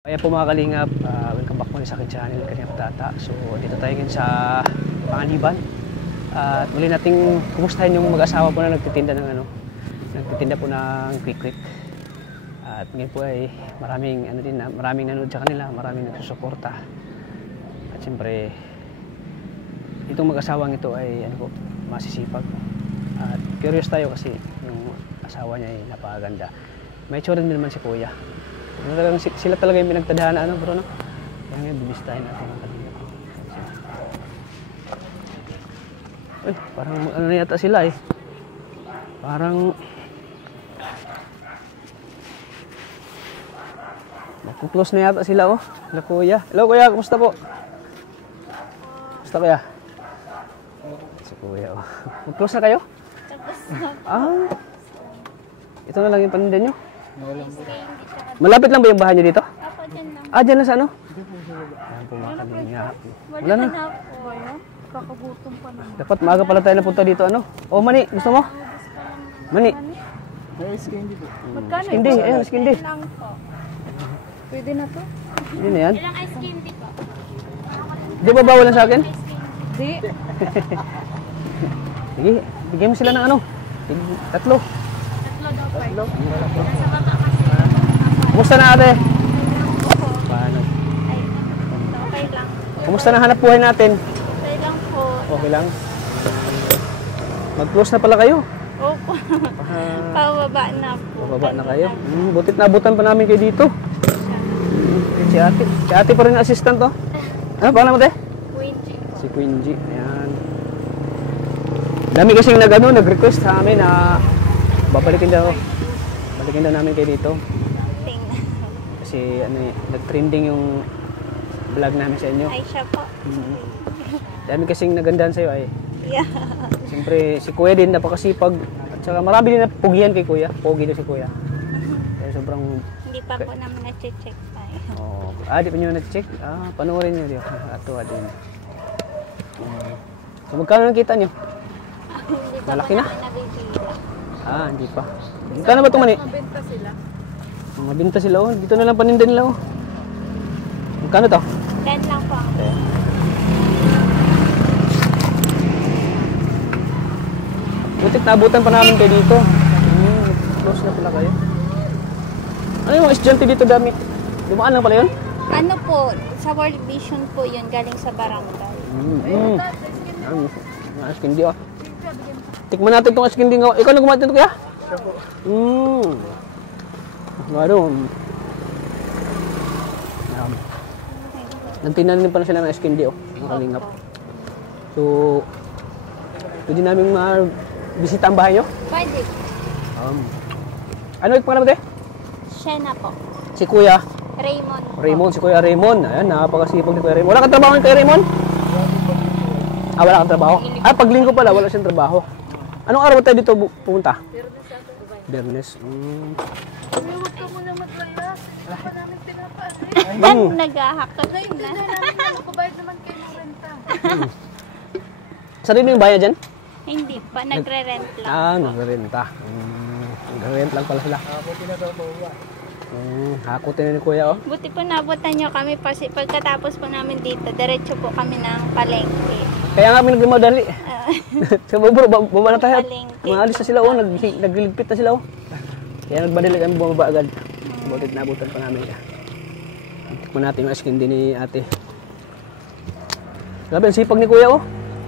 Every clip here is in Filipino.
Kaya po mga kalingap, welcome back muli sa aking channel, Kalingap Tata. So dito tayo ngayon sa Panganiban. At muli nating kumustahin yung mag-asawa po na nagtitinda ng nagtitinda po ng quick. At ngayon po ay maraming nanood sa kanila, maraming nagsusuporta. At siyempre itong mag-asawang ito ay masisipag. At curious tayo kasi yung asawa niya ay napakaganda. May tsura din naman si Kuya. Sila talaga yung pinagtadhana bro, no? Kaya ngayon bibistahin natin ang kanila. Uy, parang na yata sila eh. Parang mag-close na yata sila oh. Hello Kuya. Hello Kuya, kumusta po? Kumusta Kuya? Si Kuya oh. Mag-close na kayo? Tapos na. Ito na lang yung paninda nyo? Malapit lang ba yung bahay nyo dito? Apo, dyan lang. Dyan lang sa ano? Ayan po mga kalingap. Wala na. Po, no? Kakagutom pa naman. Dapat maaga pala tayo napunta dito Oh, mani, gusto mo? Mani. Skindi po. Magkano? Skindi, ayun, skindi. Lang po. Pwede na to? Hindi na yan. Ilang ice candy po? Di ba bawalan sa akin? Di. Sige, bigyan mo sila ng tatlo. Tatlo daw po. Nasa baba kasi. Kumusta na ate? Paano? Ay, okay lang. Kumusta na hanap buhay natin? Okay lang po. Okay lang. Mag-close na pala kayo. Opo. Pababa na po. Pababa na kayo. Butit nabutan pa namin kayo dito. Si ate. Si ate pa rin ang assistant oh. Ano pa naman te? Quincy po. Si Quincy. Ayan. Dami kasing nag-request sa amin na balikin daw namin kayo dito. Kasi nag-trending yung vlog namin sa inyo. Ay, siya po. Dami kasing nagandahan sa'yo ay. Yeah. Siyempre si Kuya din napakasipag. At saka marami din na pugihan kay Kuya. Pogi din si Kuya. Kaya sobrang... Hindi pa po naman na-check pa eh. Di pa nyo na-check? Panoorin nyo rin. Atuwa din. So magkano nakita nyo? Hindi pa Malaki po na? namin nabibila. Hindi pa. Magkano ba ito mani? Mabenta sila. Mabinta sila oh. Dito na lang paninda nila oh. Magkano to? 10 lang po. Butik nabutan pa namin kayo dito. Close na pala kayo. Ano yung mga estudyante dito dami? Dumaan lang pala yun? Ano po, sa World Vision po yun, galing sa barangay. Mga askindi oh. Tikman natin itong askindi nga. Ikaw na gumawa dito kaya? Siya po. Nagtinanin pa na sila ng askindi oh. Mga kalingap. So, pwede namin bisita ang bahay nyo? Pwede. Ano yung pangalan mo te? Siya na po. Si Kuya Raymond po. Raymond, si Kuya Raymond. Ayan, napakasipag ni Kuya Raymond. Wala kang trabaho ni Kuya Raymond? Wala kang trabaho? Pag linggo pala, wala siyang trabaho. Anong araw tayo dito pumunta? Bernes. Huwag ka muna maglaya. Wala pa namin pinapaan Naghahakot na. Kubayad naman kayo ng renta. Sarili yung bayan dyan? Hindi pa, nagre-rent lang. Nagre-renta. Nagre-rent lang pala sila. Buti na daw po ba? Hakutin na ni Kuya oh. Buti po nabutan nyo kami kasi pagkatapos po namin dito, diretso po kami ng palengke. Kaya nga kami nagmadali. So bro, baba na tayo. Palengke. Maalis na sila oh, nagliligpit na sila oh. Kaya nagmadali kami bumaba agad. Butit nabutan pa namin siya. Tikman natin yung askindi ni ate. Grabe, ang sipag ni Kuya oh.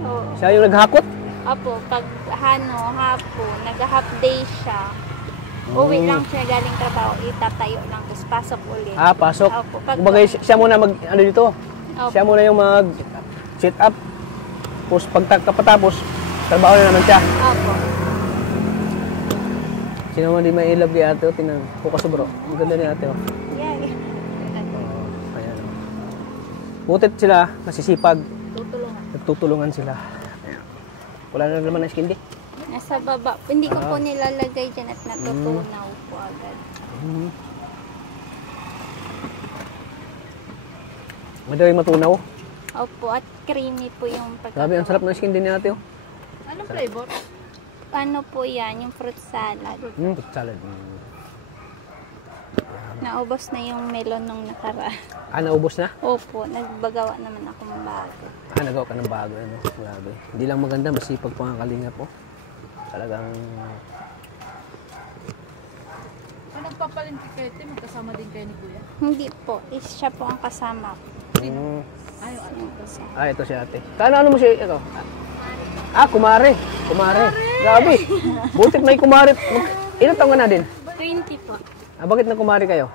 Oo. Siya yung naghakot. Opo, pag hapon, nag-half day siya. Uwi lang siya galing trabaho, itatayo lang, tapos pasok ulit. Pasok. Opo, Kumbaga siya muna dito. Opo. Siya muna yung sit up. Tapos pagkatapos, trabaho na naman siya. Opo. Sino man di may ilab di ate, tinan. Bukas bro. Ang ganda ni ate oh. Yay. Ayan oh. Butit sila, masisipag. Tutulungan. Nagtutulungan sila. Wala na naman ng skindi. Nasa baba. Hindi ko po nilalagay dyan at natutunaw po agad. Madaling matunaw. Opo, at creamy po yung pagkakawa. Grabe, ang sarap ng skindi ni ate oh. Anong flavor? Ano po yan, yung fruit salad. Fruit salad. Naubos na yung melon nung nakaraan. Ah, naubos na? Opo, nagbagawa naman ako ng bago. Ah, nagawa ka ng bago, ano? Grabe. Hindi lang maganda, masipag pa nga kalinga po. Talagang... Nagpapalengke kayo, Tim? Magkasama din kayo ni Kuya? Hindi po, siya po ang kasama ko. Mm. Ay, ano kasi? Ah, ito si ate. Ano mo siya? Ito. Ah, kumare. Kumare. Grabe. Butit may kumare. Ilan taon ka na din? 20 po. Ah, bakit na kumare kayo?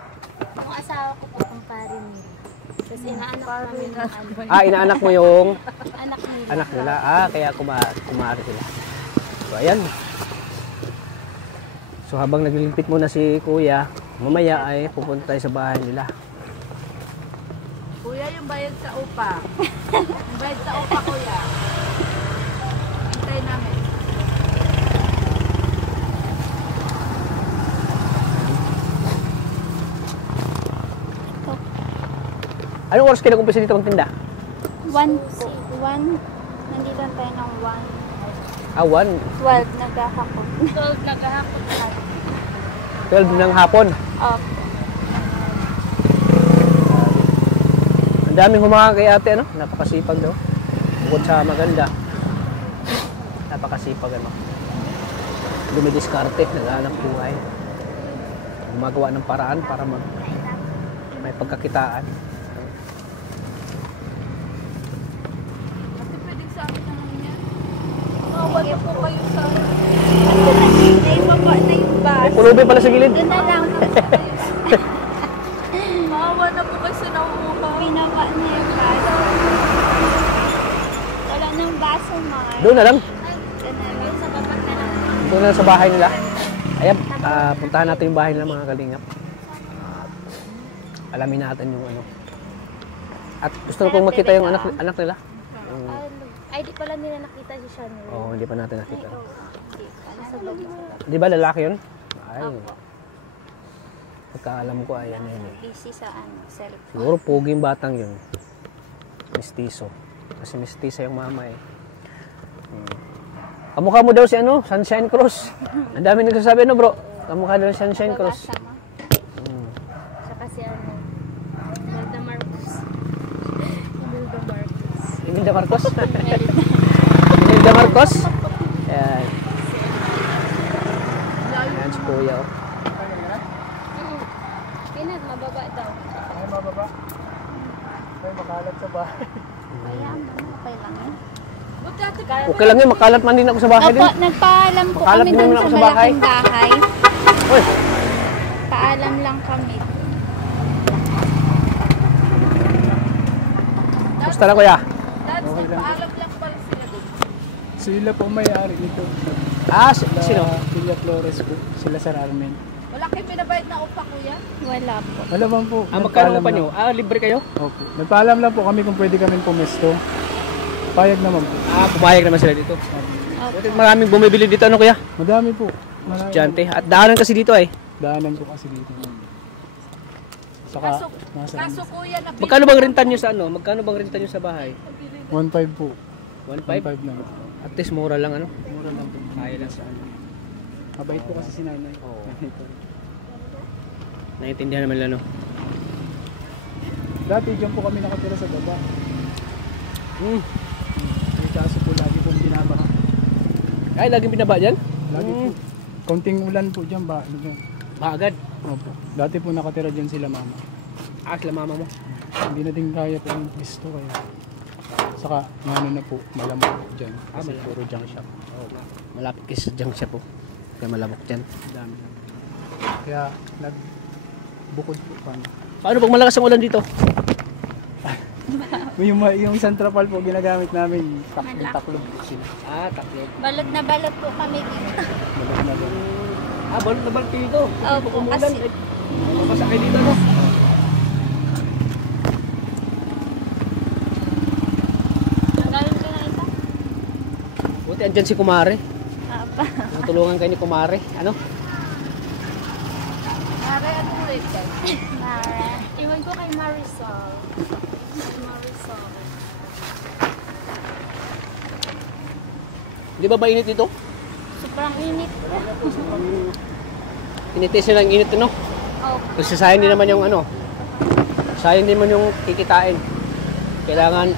Yung asawa ko po, ang pare nila. Tapos inaanak namin ng ano. Ah, inaanak mo yung Anak nila. anak nila. Ah, kaya kumare sila. So, ayan. So, habang naglilimpit muna si kuya, mamaya ay pupunta tayo sa bahay nila. Kuya, yung bayad sa upa. Yung bayad sa upa, Kuya. Hintay namin. Anong oras kayo nag-umpisa dito magtinda? 1 nandito tayo ng 1. Ah, 1. 12 naghahakot. 12 naghahakot. 12 ng hapon. Opo. Ang daming humanga kay ate, ano? Napakasipag daw. Bukod sa maganda. Napakasipag, ano? Dumidiskarte, naghahanap buhay. Gumagawa ng paraan para may pagkakitaan. Kasi pwedeng sa akin naman yan. Awa na po kayo sa akin. Naibaba na yung May bus. pulubi pala sa gilid. Doon na lang. Maawa na po kayo sa nauuha. Binaba na yung bus. Wala nang baso, mga. Doon na lang. Doon na lang. Sa baba na lang. Doon na lang sa bahay nila. Ayan, puntahan natin yung bahay nila mga kalingap. Alamin natin yung ano. At gusto ko pong makita yung anak nila. Ay, di pala nila nakita si Chanel. Oo, hindi pa natin nakita. Nasa baba. Di ba lalaki yun? Ay. Pagkaalam ko, ayan na yun eh. Busy sa cellphone. Siguro pogi yung batang yun. Mestizo. Kasi mestiza yung mama eh. Kamukha mo daw si ano, Sunshine Cross. Ang dami nagsasabi ano bro. Kamukha daw si Sunshine Cross. Saka si ano, Imelda Marcos. Imelda Marcos. Imelda Marcos? Imelda Marcos? Ayan. Ayan si kuya oh. Pinag, mababa daw. Ay, mababa. Ay, makalat sa bahay. Kaya, okay lang eh. Okay lang yun, makalat man din ako sa bahay din. Opo, nagpaalam po Makalat kami din dun naman sa ako sa bahay. malaking bahay. Uy, Paalam lang kami. gusto na kuya? Paalam lang pala sila doon. Sila po may-ari nito. Ah, sino? Villa Flores po. Sila Sir Armen. Wala kayo pinabayad na upa, Kuya? Wala po. Wala bang po? Ah, magkano Nagpaalam pa nyo? lang- Ah, libre kayo? Opo. Nagpaalam lang po kami kung pwede kami pumesto. Payag naman po. Ah, pumayag naman sila dito. Opo. Buti maraming bumibili dito, ano kuya? Madami po. Marami. Estudyante. At daanan kasi dito eh. Daanan po kasi dito. Saka, nasa Kaso, Kuya, na Magkano bang renta nyo sa ano? Magkano bang renta nyo sa bahay? 1.5 po. 1.5? 1.5 lang. At least mura lang ano? Mura lang po. Kaya lang sa ano. Mabait po kasi si nanay. Oo. Naiintindihan naman lang no? Dati dyan po kami nakatira sa baba. Hmm. May kaso po lagi po binabaha. Ay, laging binaba dyan? Lagi po. Konting ulan po dyan ba? Maagad. Opo. Dati po nakatira dyan sila mama. Ah, sila mama mo. Hindi na din kaya po yung pisto kaya. Saka ano na po, malamok po dyan. Kasi malamok. puro junk shop. Oo. Malapit kasi sa junk shop po. Kaya malabok dyan. Dami na. Kaya nagbukod po kami. Paano pag malakas ang ulan dito? Yung central po ginagamit namin, Malaki. taklob sila. Ah, taklo. Balot na balot po kami dito. Malak na lang. Ah, balot na balot dito. Opo, Umulan. kasi- Eh, masakay dito no? Nagawin ko na isa? Buti andyan si Kumare. Apa. Natulungan kayo ni Kumare. Ano? Mare, ano ulit ka? Mara. Iwan ko kay Marisol. Marisol. Di ba mainit dito? Sobrang init. Tinitis nyo lang init ano? Opo. Kasi sayang din naman yung ano, sayang din naman yung kikitain. Kailangan,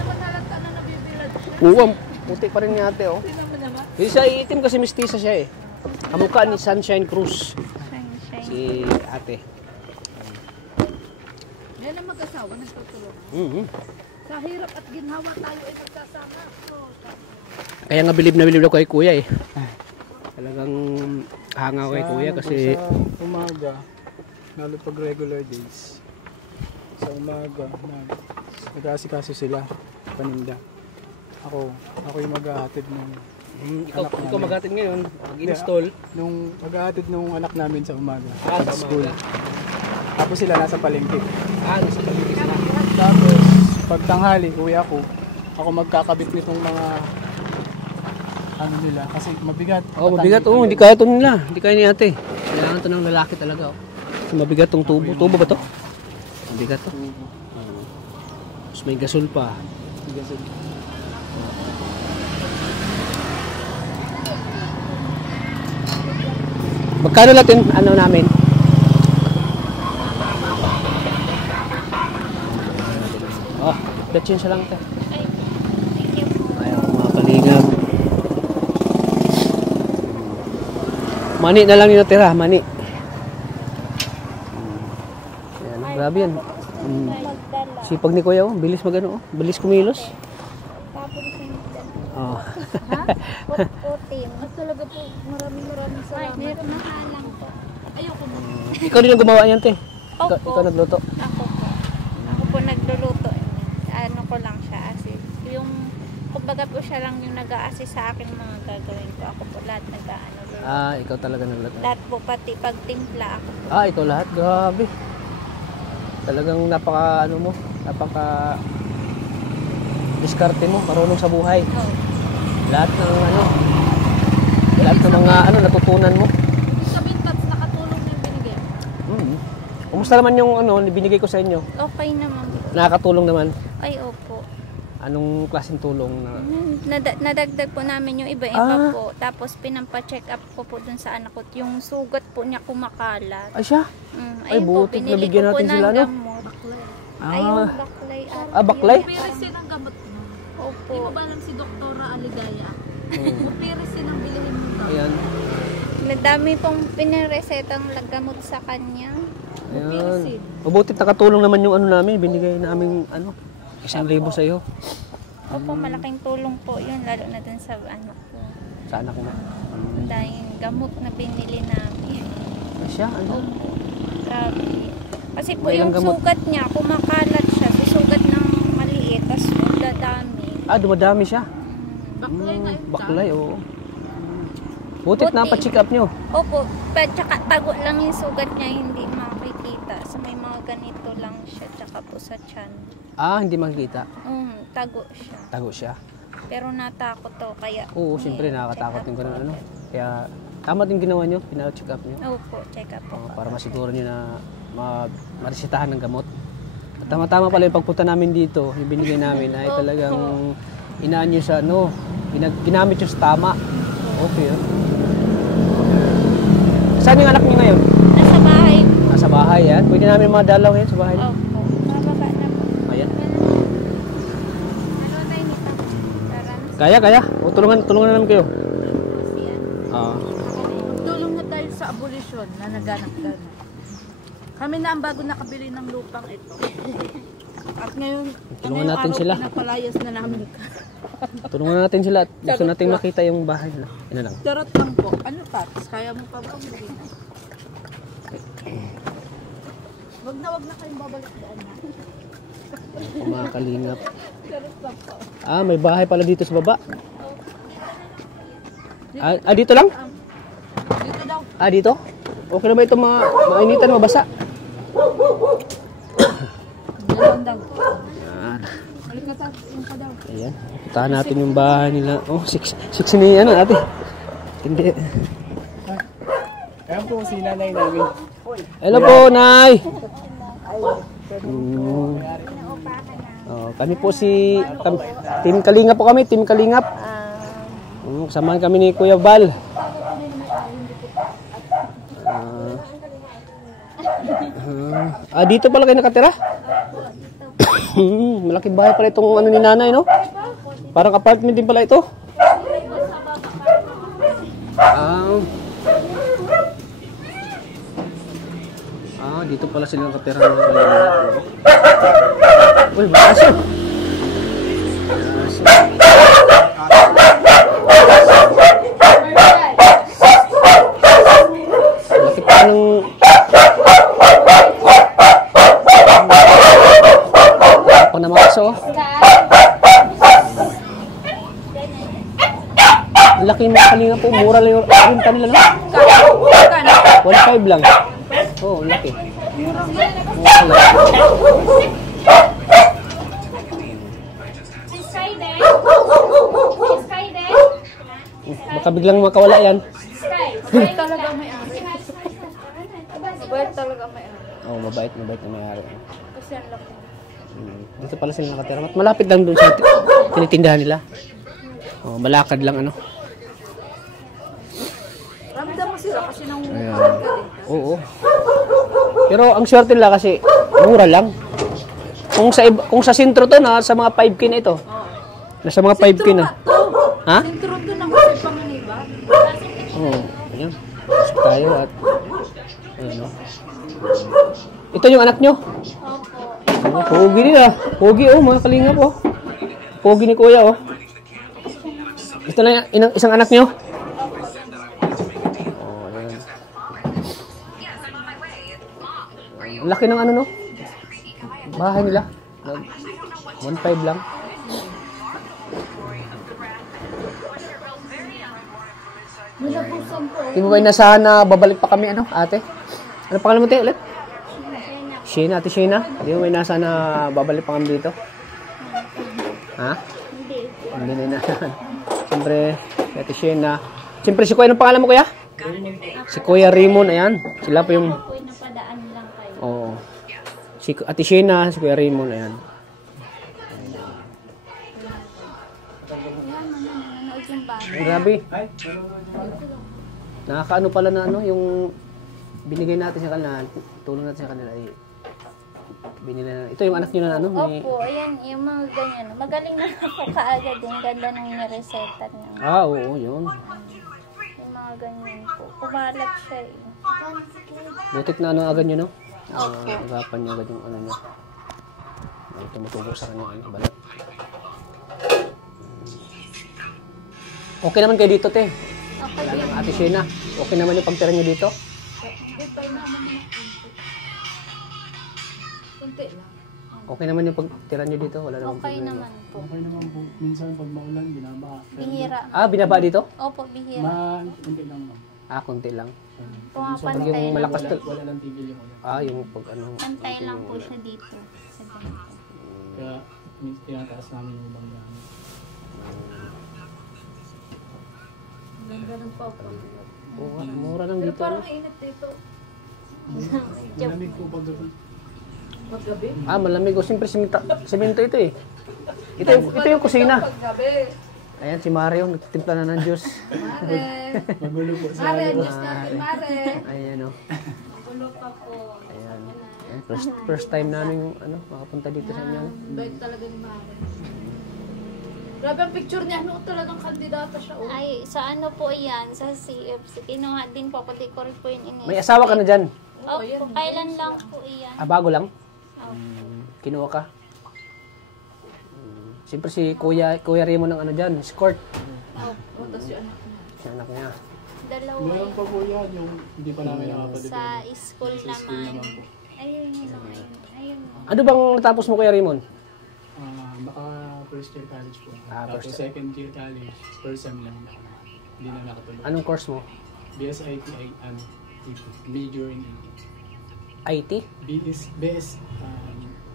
puti pa rin ni ate, oh. Hindi siya iitim kasi mistisa siya eh. Kamukha ni Sunshine Cruz, Sunshine. si ate. Yan ang mag-asawa, nagtutulungan. Mhm. Sa hirap at ginhawa tayo ay nagsasama. Kaya nga bilib na bilib ako kay kuya eh. Talagang hanga ako kay kuya kasi Sa umaga, lalo pag regular days, sa umaga, nag-aasikaso sila, paninda. Ako yung mag-ahatid ng ikaw maghatid ngayon, mag-install. nung mag-ahatid nung anak namin sa umaga, Ah, sa sa school. umaga. Tapos sila nasa palengke. Nasa paligid na. Tapos, pag tanghali, uwi ako magkakabit nitong mga ano nila, kasi mabigat. Oh, mabigat. Oh, hindi kaya ito nila. Hindi kaya ni ate. Kailangan ito ng lalaki talaga. Oh. Kasi mabigat tong tubo. Tubo ba to? Mabigat to. Tapos may gasol pa. Magkano natin ano namin? Oh, datsin siya lang ito. Ay, thank you po. Ayaw mga kalingap. Mani na lang yung natira, mani. Ayan, grabe yan. Magdala. Sipag ni Kuya, oh. Bilis magano, oh. Bilis kumilos. Tapos yung Oh. putim. At talaga po, maraming Ay, salamat. meron na halang po. Ayoko mo. Ikaw din yung gumawa yan, te. Ikaw, Opo. ikaw nagluto. Ako po. Ako po nagluluto. Ano ko lang siya, assist. Yung, kumbaga po siya lang yung nag-a-assist sa akin mga gagawin ko. Ako po lahat nag-ano. Ah, ikaw talaga nagluto. Lahat po, pati pagtimpla ako po. Ah, ikaw lahat. Grabe. Talagang napaka, ano mo, napaka diskarte mo, marunong sa buhay. Oh. Lahat ng ano, lahat ng mga ano, natutunan mo. Sabihin, Tats, nakatulong na yung binigay. Kumusta naman yung ano, binigay ko sa inyo? Okay naman po. Nakakatulong naman. Ay, opo. Anong klaseng tulong na? Nadagdag po namin yung iba-iba po. Tapos pinampa-check up ko po dun sa anak ko. Yung sugat po niya kumakalat. Ay siya? Ay, Ayun po, buti binili nabigyan ko po natin ng sila, no? gamot. Ah. Ayun, baklay. Ah, baklay? Pirisin ang gamot mo. Opo. Di mo ba alam si Doktora Aligaya? Pirisin ang bilihin mo ba? Ayan. Madami pong piniresetang gamot sa kanya. Ayan. Mabuti nakatulong naman yung ano namin, binigay namin ano, 1,000 sa iyo. Opo, malaking tulong po yun, lalo na dun sa ano po. Sa anak mo. Dahil gamot na binili namin. Ay siya, ano? Grabe. Kasi po Ilang yung gamot? sugat niya, kumakalat siya. Susugat ng maliit, tapos dadami. Ah, dumadami siya. Baklay na yun. Baklay, oo. Butit na pa-check up nyo. Opo, tsaka tago lang yung sugat niya, hindi makikita. So may mga ganito lang siya, tsaka po sa tiyan. Ah, hindi makikita. Tago siya. Tago siya. Pero natakot to, kaya... Oo, siyempre nakakatakot din ko ng ano. Kaya tama din ginawa nyo, pina-check up nyo. Opo, check up po. Para masiguro nyo na maresitahan ng gamot. At tama-tama pala yung pagpunta namin dito, yung binigay namin ay talagang inaan nyo sa ano, ginamit nyo sa tama. Okay, yun. Saan yung anak niyo ngayon? Nasa bahay po. Nasa bahay yan. Pwede namin madalaw ngayon sa bahay. Opo, mababa na po. Ayan. Ano tayo nito? Tara na Kaya. O, tulungan na namin kayo. siya. Tulong na tayo sa abolition na naganak-ganak. Kami na ang bago nakabili ng lupang ito. At ngayon, Tulungan natin sila. pinapalayas na namin. Tulungan natin sila at gusto natin makita yung bahay nila. Yan lang. Charot lang po. Ano pa? Kaya mo pa ba umuwi na? Wag na kayong babalik daan na. Mga kalingap. Ah, may bahay pala dito sa baba. Ah, dito lang? Dito daw. Ah, dito? Okay na ba ito mainitan, mabasa? Diyan daw. Yan. Halika sa yung pa daw. Ayan. Puntahan natin yung bahay nila. Oh, 6 ni ano ate. Hindi. Ayan po si nanay namin. Hello po, Nay. Kami po Team Kalingap po kami, Team Kalingap. Samahan kami ni Kuya Val. Ah, dito pala kayo nakatira? Malaking bahay pala itong ano ni nanay, no? Parang apartment din pala ito. Dito pala sila nakatira. Uy, baso. Laki pa ng... Pag namakaso. Ang laki yung mga kalinga po. Mura lang yung rinta nila, no? 1.5 lang. Oh, laki. Mura lang. Baka biglang makawala yan. Mabait talaga may ari. Mabait talaga may ari. Oh, mabait na may-ari. Kasi ang laki. Dito pala sila nakatira. Malapit lang doon sa tinitindahan nila. Oh, malakad lang ano. Ramdam mo sila kasi nang Oo. Pero ang swerte nila kasi mura lang. Kung sa sentro to na sa mga 5K na ito. Nasa mga 5K na. Ha? sentro to ng kasi Panganiban. Oo. Ayan. Gusto tayo at ano. Ito yung anak nyo? Opo. Pogi nila. Pogi oh, mga kalingap oh. Pogi ni kuya oh. Ito na yung isang anak nyo? Oh, ayan. Ang laki ng ano no? Bahay nila. 1.5 lang. Di mo ba inasahan na babalik pa kami ano, ate? Ano pangalan mo tayo ulit? Sheena, ate Sheena? Di mo ba inasahan na babalik pa kami dito? Ha? Hindi na inasahan. Siyempre, ate Sheena. Siyempre, si Kuya, anong pangalan mo kuya? Si Kuya Raymond, ayan. Sila po yung... Ako yung napadaan lang kayo. Oo. Si ate Sheena, si Kuya Raymond, ayan. Nanonood yung bata. Ay, grabe. Nakakaano pala na ano, yung binigay natin sa kanila, tulong natin sa kanila, eh, binili na. Ito yung anak nyo na ano? May... Opo, ayan, yung mga ganyan. Magaling na ako kaagad yung ganda ng nireseta niya. Ah, oo, yun. Yung mga ganyan po. Kumalat siya eh. Butik na ano agad nyo, no? Opo. Agapan nyo agad yung ano nyo. Tumutubo sa kanya, ano, balat. Okay naman kayo dito, te. Okay Wala din. nang ate Sheena. Okay naman yung pagtira nyo dito? Kunti lang. Okay naman yung pagtira nyo dito? Wala namang Okay problema. naman po. Okay naman po. Minsan pag maulan, binaba. Bihira. Ah, binaba dito? Opo, bihira. Kunti lang naman. Ah, konti lang. Pumapantay yung lang. malakas to. Wala lang tigil yung ulan. Ah, yung pag ano. Pantay lang po siya dito. Sa ganito. Kaya tinataas namin yung ibang gamit. Ganda ng pop. Oo, mura lang Pero dito. parang Ano? mainit dito. Malamig po pag gabi. Paggabi. Ah, malamig. O, siyempre, simento ito eh. Ito yung kusina. Paggabi. Ayan, si Mario, nagtitimpla na ng juice. Mare. Magulo po sa Mare, Diyos natin, Mare. Ayan, o. Magulo pa po. Ayan. Ayan, first time namin ano, makapunta dito sa inyo. no? Bait talaga ni Mare. Grabe ang picture niya. Ano talagang kandidata siya. Oh. Ay, sa ano po yan? Sa CFC. Kinuha din po ako. Decorate po yun. May asawa ka na dyan? Opo, kailan lang po iyan. Ah, bago lang? Opo. Kinuha ka? Siyempre si Kuya Raymond ng ano dyan, escort. Oh, tapos yung anak niya. Si anak niya. Dalawa Meron yun. pa po yan yung hindi pa namin nakapalit. Sa school Sa school naman. naman po. Ayun yun. Ayun. Ano bang natapos mo Kuya Raymond? Baka first year college po. Ah, Tapos first second year college, first sem lang. Hindi na nakatuloy. Anong course mo? BSIT, major in IT? BS,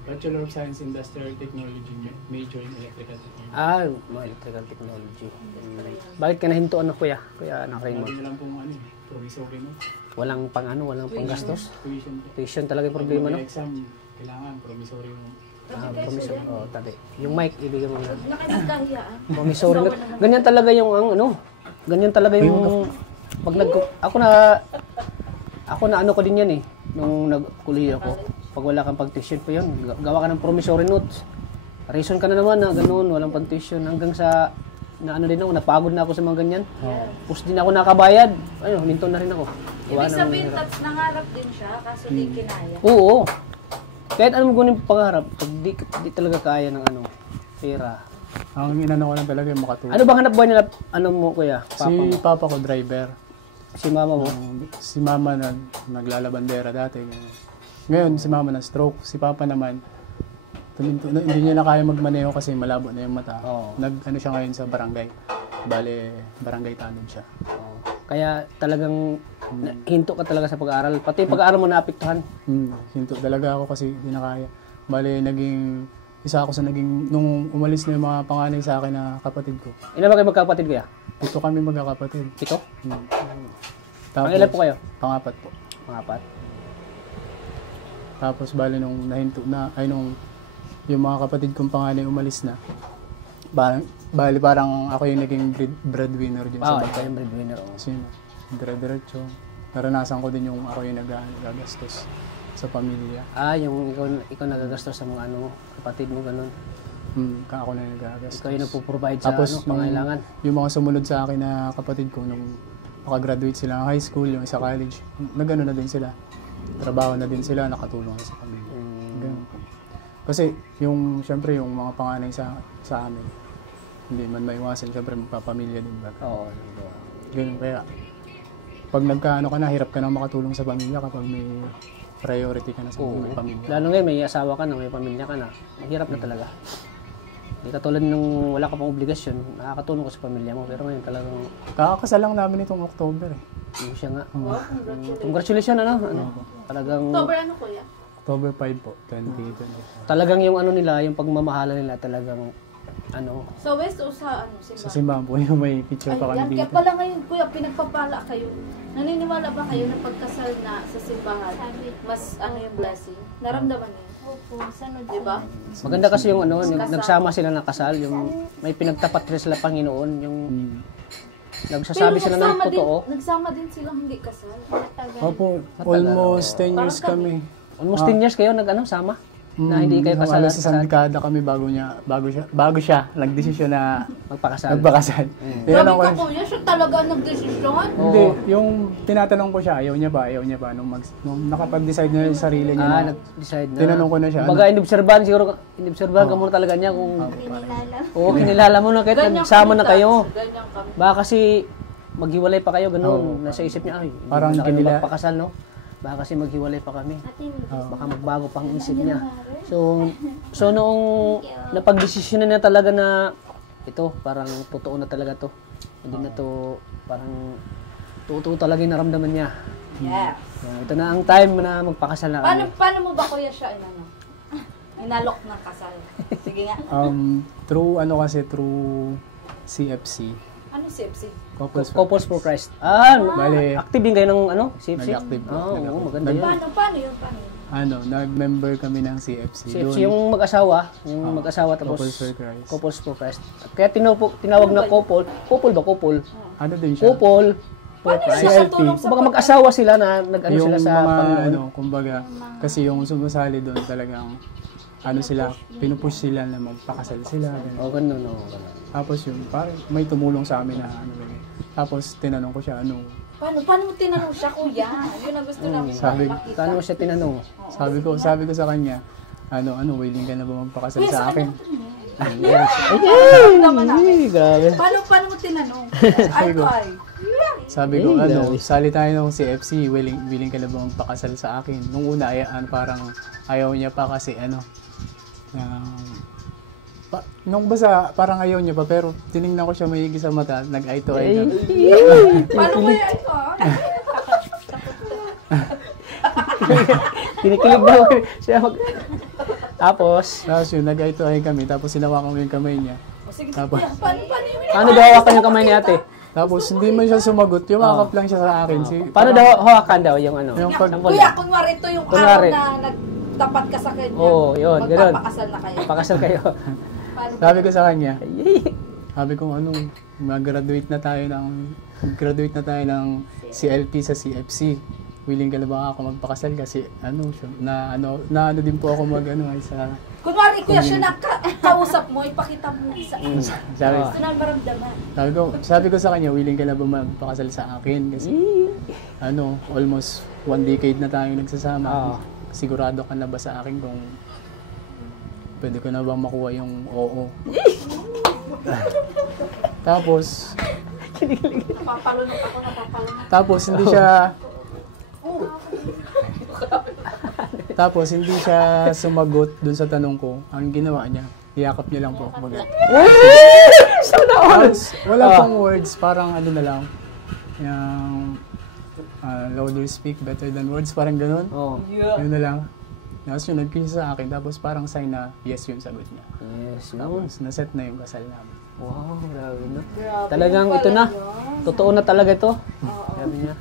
Bachelor of Science Industrial Technology, major in Electrical Technology. Ah, mga electrical technology. Bakit ka nahintuan na Kuya anak Lagi Raymond? na lang pong provisory mo. Walang pang ano, walang pang gastos? Tuition po. Tuition talaga yung problema, no? Exam, kailangan provisory mo. Ah, promisor. Oh, tabi. Yung mic, ibigay mo na. Nakikagahiyaan. Promisor. Ganyan talaga yung ano. Ganyan talaga yung pag ako na ano ko din yan eh nung nagkuliya ako. pag wala kang pag-tuition pa yun, gawa ka ng promissory notes. Reason ka na naman na ganoon, walang pag-tuition. Hanggang sa, na ano din ako, napagod na ako sa mga ganyan. Tapos din ako nakabayad. Ayun, huminto na rin ako. Gawa Ibig ng sabihin, hirap. nangarap din siya, kaso di kinaya. Oo. Kahit anong gunin pangarap, pag di talaga kaya ng ano, pera. Ang inano ko lang talaga yung makatulong. Ano bang hanap buhay nila, ano mo kuya? Papa mo? Si papa ko driver. Si mama mo? Si mama naglalabandera dati. Ngayon si mama na stroke. Si papa naman hindi niya na kaya magmaneho kasi malabo na yung mata. Oo. Nag-ano siya ngayon sa barangay. Bale, barangay tanod siya. Oo. Kaya talagang hinto ka talaga sa pag-aaral. Pati yung pag-aaral mo naapektuhan. Hinto talaga ako kasi hindi na kaya. Bale, isa ako sa nung umalis na yung mga panganay sa akin na kapatid ko. Ilan ba kayo magkapatid kuya? 7 kami magkakapatid. 7? Tapos, Pangilan po kayo? Pangapat po. Mga 4. Tapos bale nung nahinto na, nung yung mga kapatid kong panganay umalis na, bali parang ako yung naging breadwinner dyan sa Ikaw bahay. yung breadwinner. Kasi dire-diretso, naranasan ko din yung ako yung nagagastos sa pamilya. Yung ikaw nagagastos sa mga ano, kapatid mo, ganun. Ako na yung nagagastos. Ikaw yung nagpo-provide sa Tapos ano, pangailangan. yung mga sumunod sa akin na kapatid ko nung makagraduate sila ng high school, yung isa college, nagano na din sila. Trabaho na din sila, nakatulong na sa pamilya. Ganun. Kasi syempre yung mga panganay sa amin, hindi man maiwasan, syempre magpapamilya din ba? Oo. Ganun kaya, pag nagkaano ka na, hirap ka na makatulong sa pamilya kapag may priority ka na sa pamilya. Lalo ngayon, may asawa ka na, may pamilya ka na. Mahirap na talaga. Hindi katulad nung wala ka pang obligasyon, nakakatulong ka sa pamilya mo. Pero ngayon talagang, Kakakasal lang namin itong October eh. hindi siya nga. Congratulations, ano? Talagang, October ano kuya? October 5 po, 2020. talagang yung ano nila, yung pagmamahala nila talagang, ano, Sa West o sa ano? Sa simbahan po yung may picture pa Ayan, kami kaya dito. pala ngayon kuya, pinagpapala kayo. Naniniwala ba kayo na pagkasal na sa simbahan, mas ano yung blessing? Naramdaman niyo? Opo, sunod. Diba? maganda kasi yung ano, yung nagsama sila ng kasal, yung may pinagtapat sila Panginoon, yung nagsasabi sila ng totoo. Nagsama din silang hindi kasal. Opo, almost 10 years kami. Almost 10 years kayo sama? Na hindi kayo kasal Halos sa dekada kami bago siya nagdesisyon na magpakasal. magpakasal. Grabe Tinanong ko, ka kuya, siya talaga nagdesisyon. hindi, yung tinatanong ko siya, ayaw niya ba nung nakapag-decide na yung sarili niya. na, Nag-decide na. tinanong ko na siya. Baga, inobserbahan siguro, inobserbahan ka muna talaga niya kung, Kinilala. oo, kinilala mo na kahit nagsama na kayo. Ganyan kami. Baka kasi maghiwalay pa kayo, ganun. Nasa isip niya, ay, Parang hindi na kayo kinila- magpakasal, no? Baka kasi maghiwalay pa kami. Baka magbago pang isip niya. So noong napagdesisyon na talaga na ito, parang totoo na talaga to. Hindi na to, parang totoo talaga yung naramdaman niya. Yeah. So, ito na ang time na magpakasal na kami. Paano mo ba kuya siya inalok ng kasal? Sige nga. Through CFC. Ano sepsi? Couples for Christ. Bale, Active din kayo ng ano, CFC? Nag-active po. Oo, maganda yun. Paano yun? Nag-member kami ng CFC. CFC yung mag-asawa, tapos Couples for Christ. Couples for Christ. Kaya tinawag na couple ba couple? Ano din siya? Couple for Christ. CLP. Kumbaga mag-asawa sila na nag-ano Yung sila sa mga Panginoon. kumbaga, kasi yung sumasali doon talagang pinupush sila na magpakasal sila. Ganun. O, ganun, o, ganun. Tapos yun, parang may tumulong sa amin na Tapos tinanong ko siya, Paano mo tinanong siya kuya? Yun ang gusto namin makita. Paano mo siya tinanong? sabi ko sa kanya, willing ka na ba magpakasal sa akin? Yes. Ay, grabe. Paano mo tinanong? Ay. Sabi ko, sali tayo ng CFC, willing ka na ba magpakasal sa akin? Nung una, parang ayaw niya pa kasi nung basta parang ayaw niya pa, pero tinignan ko siya maigi sa mata, nag-eye to eye kami. Paano kaya ito? Kinikilig daw siya Tapos, Tapos yun, nag-eye to eye kami, tapos sinawakan ko yung kamay niya. Sige, Tapos, paano yun? paano daw hawakan yung kamay ni ate? tapos hindi man siya sumagot, yumakap lang siya sa akin. Paano daw hawakan daw yung ano? Yung pag- Kuya, kunwari ito yung Kunwari. araw na nagtapat ka sa kanya. Oo, yun, ganun. Magpapakasal na kayo. Pakasal kayo. Paano Sabi ko sa kanya, Ay, sabi ko mag-graduate na tayo ng CLP sa CFC. willing ka na ba ako magpakasal kasi na ano din po ako ay sa Kunwari, kuya, siya na kausap mo, ipakita mo sa sabi, gusto na maramdaman. sabi ko sa kanya, willing ka na ba magpakasal sa akin kasi almost 1 decade na tayo nagsasama. Sigurado ka na ba sa akin kung pwede ko na bang makuha yung oo? Tapos Napapalunok ako, napapalunok. Tapos hindi siya sumagot dun sa tanong ko. Ang ginawa niya, iyakap niya lang po. Tapos, wala pang words, parang ano na lang. Yung louder speak better than words, parang ganun. Yun na lang. Tapos yun, nag-kiss sa akin, tapos parang sign na yes yung sagot niya. Yes, Tapos naset na yung kasal namin. Wow, grabe no. Talagang ito na. Totoo na talaga ito. Sabi niya.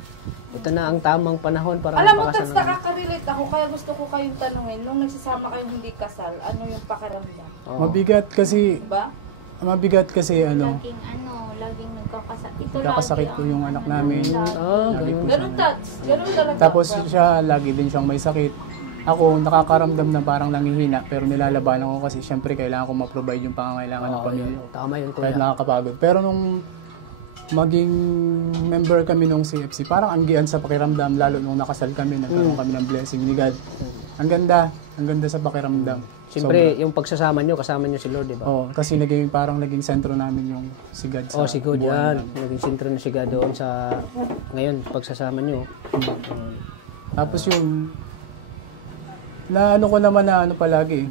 Ito na ang tamang panahon para Alam mo, magpakasal Tats, na. nakaka-relate ako, kaya gusto ko kayong tanungin, nung nagsasama kayong hindi kasal, ano yung pakiramdam? Mabigat kasi, Diba? Laging nagkakasakit. Ito kakasakit ko yung anak namin. Lagi po Ganun, siya- Tats. Ganun talaga. Tapos siya, lagi din siyang may sakit. Ako, nakakaramdam na parang nanghihina, pero nilalabanan ko kasi syempre kailangan ko ma-provide yung pangangailangan ng pamilya. Tama yun, Kahit kuya. nakakapagod. Pero nung maging member kami nung CFC, parang anggian sa pakiramdam, lalo nung nakasal kami, nagkaroon kami ng blessing ni God. Ang ganda sa pakiramdam. Siyempre, yung pagsasama nyo, kasama nyo si Lord, di ba? Kasi naging sentro namin yung si God sa Si God buhay yan. namin. Naging sentro na si God doon sa, ngayon, pagsasama nyo. Tapos yung ko naman na palagi,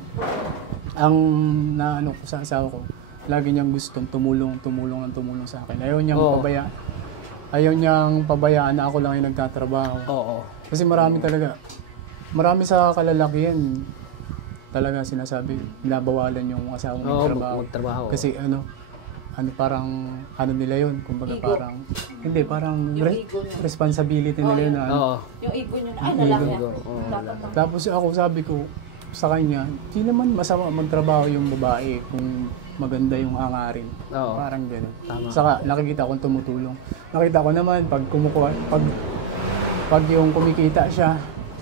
ang ko sa asawa ko, lagi niyang gustong tumulong sa akin. Ayaw niyang pabayaan na ako lang yung nagtatrabaho. Oo. Kasi marami sa kalalakihan talaga sinasabi, binabawalan yung asawa ng trabaho. Magtrabaho. Kasi parang nila yun, kumbaga parang responsibility nila yun. Yung ego nyo na, ay, lalaki yan. Tapos sabi ko sa kanya, di naman masama magtrabaho yung babae kung maganda yung hangarin. Parang gano'n. Saka nakikita kong tumutulong. Nakita ko naman pag yung kumikita siya,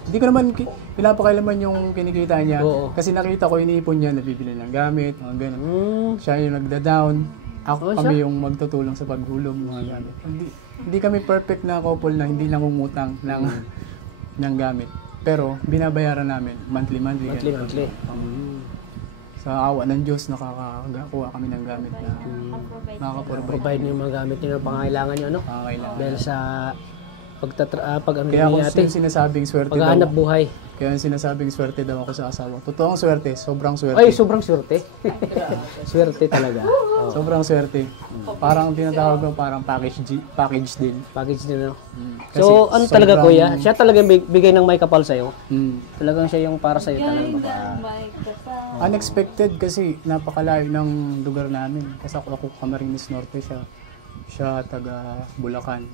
hindi ko naman pinapakailaman yung kinikita niya. Kasi nakita ko iniipon niya, nabibili ng gamit, mga gano'n. Siya yung nagda-down. Kami yung magtutulong sa paghulog, mga gamit. Hindi kami perfect na couple na hindi nangungutang ng gamit. Pero binabayaran namin monthly. Sa awa ng Diyos, nakakakuha kami ng gamit na Provide nyo yung mga gamit nyo na pangailangan nyo, ano? Pangailangan. Dahil sa pag-ano Kaya ni kung ate, sinasabing swerte daw, paghahanap buhay. kaya sinasabing swerte daw ako sa asawa. Totoong swerte, sobrang swerte. Ay, sobrang swerte. Swerte talaga. Sobrang swerte. Parang tinatawag ko parang package deal. Package nyo, no? Kasi So, ano talaga, sobrang- kuya? Siya talagang bigay ng may kapal sa'yo? Mm. Talagang siya yung para sa'yo talaga. Unexpected kasi napakalayo ng lugar namin. Kasi ako Camarines Norte siya. Siya taga Bulacan.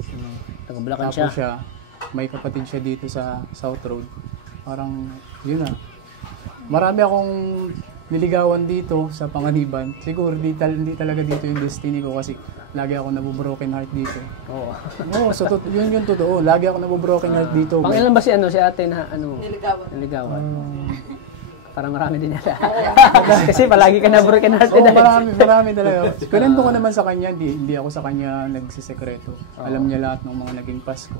Taga Bulacan Tapos siya. may kapatid siya dito sa South Road. Parang, yun na. Marami akong niligawan dito sa Panganiban. Siguro hindi talaga dito yung destiny ko kasi lagi ako nabubroken heart dito. Oo. Yun yung totoo. Lagi ako nabubroken heart dito. Pangilan ba si ate na Niligawan. naligawan? Parang marami din yata. Kasi palagi ka na broken hearted. Oo, marami talaga. Kwento ko naman sa kanya, hindi ako sa kanya nagsisekreto. Alam niya lahat ng mga naging Pasko.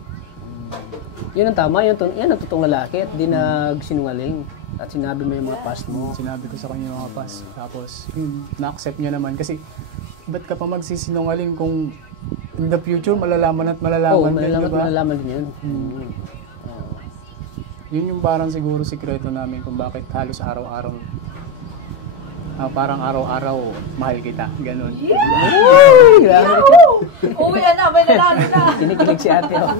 Yan ang tama, yan ang totoong lalaki at di nagsinungaling. At sinabi mo yung mga past mo. Sinabi ko sa kanya yung mga Pasko. Tapos, na-accept niya naman. Kasi, ba't ka pa magsisinungaling kung in the future, malalaman at malalaman din, di ba? Malalaman din yun. Yun yung parang siguro sikreto namin kung bakit halos araw-araw parang araw-araw mahal kita, ganun. Uwi na, may lalaki na. Kinikilig si ate. Oh.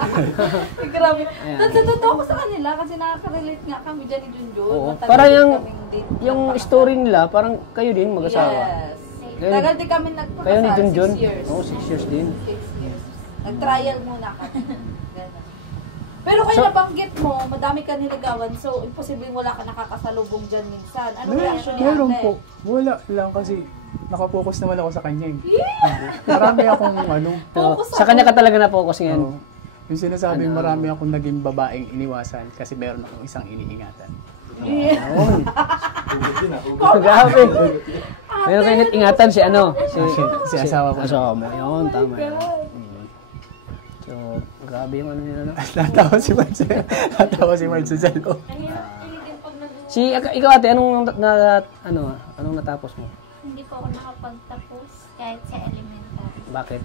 Grabe. Totoo ko sa kanila kasi nakaka-relate nga kami dyan ni Junjun. Oo. Matagal Parang din yung, kaming date yung nagpakasal. story nila, parang kayo din mag-asawa. Yes. Kayo- Tagal din kami Kayo ni nagpakasal, Junjun? 6 years. Oo, 6 years din. 6 years. Nag-trial muna kami. Ganun. Pero kayo nabanggit mo, madami ka niligawan, so imposibleng wala ka nakakasalubong dyan minsan. Ano reaction ni Meron ate? po. Wala lang kasi nakapokus naman ako sa kanya. Marami akong So, sa kanya ka talaga na-focus ngayon. Oo. Yung sinasabing marami akong naging babaeng iniwasan kasi meron akong isang iniingatan. Ayun. Grabe. Meron kayo ingatan si ano? Si asawa ko. Asawa mo. Yun, tama yun. So, grabe yung ano yun. Natawa si Marce. Natawa si Marce sa loob. Ikaw ate, anong natapos mo? Hindi po ako nakapagtapos kahit sa elementary. Bakit?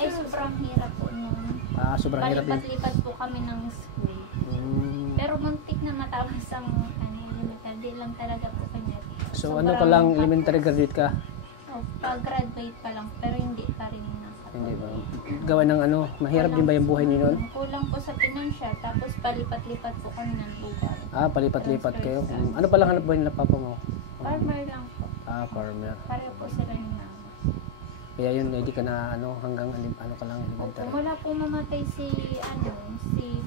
Eh, sobrang hirap po nung Sobrang hirap din. palipat-lipat po kami ng school. Pero muntik na matapos ang elementary lang talaga po kanya. So ano ka lang, elementary graduate ka? Pag-graduate pa lang, pero hindi pa rin nakapagtapos. Hindi ba? Gawa ng ano, mahirap din ba yung buhay niyo noon? Kulang po sa financial, tapos palipat-lipat po kami ng lugar. Palipat-lipat kayo. Ano palang hanap buhay nila papa mo? Farmer lang po. Farmer. Pareho po sila ni mama. Kaya yun, hindi ka na hanggang ano ka lang elementary. Kung wala po mamatay si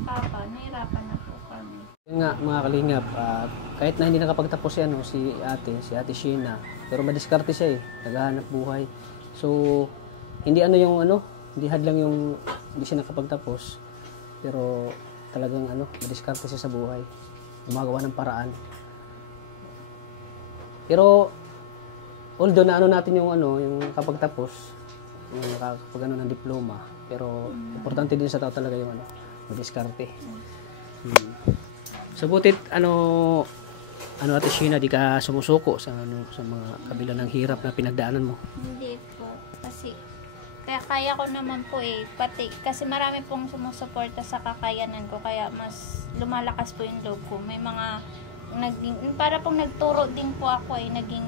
papa, nahirapan na po kami. Yun nga mga kalingap, kahit na hindi nakapagtapos si ate Sheena, pero madiskarte siya naghahanap buhay. So, hindi hindi hadlang yung hindi siya nakapagtapos, pero talagang madiskarte siya sa buhay. Gumagawa ng paraan. Pero, although na natin yung nakapagtapos, yung nakakapag ng diploma, pero importante din sa tao talaga yung madiskarte. So butit Ate Sheena, di ka sumusuko sa mga kabila ng hirap na pinagdaanan mo? Hindi po. Kasi kaya ko naman po pati kasi marami pong sumusuporta sa kakayanan ko, kaya mas lumalakas po yung loob ko. May mga para pong nagturo din po ako naging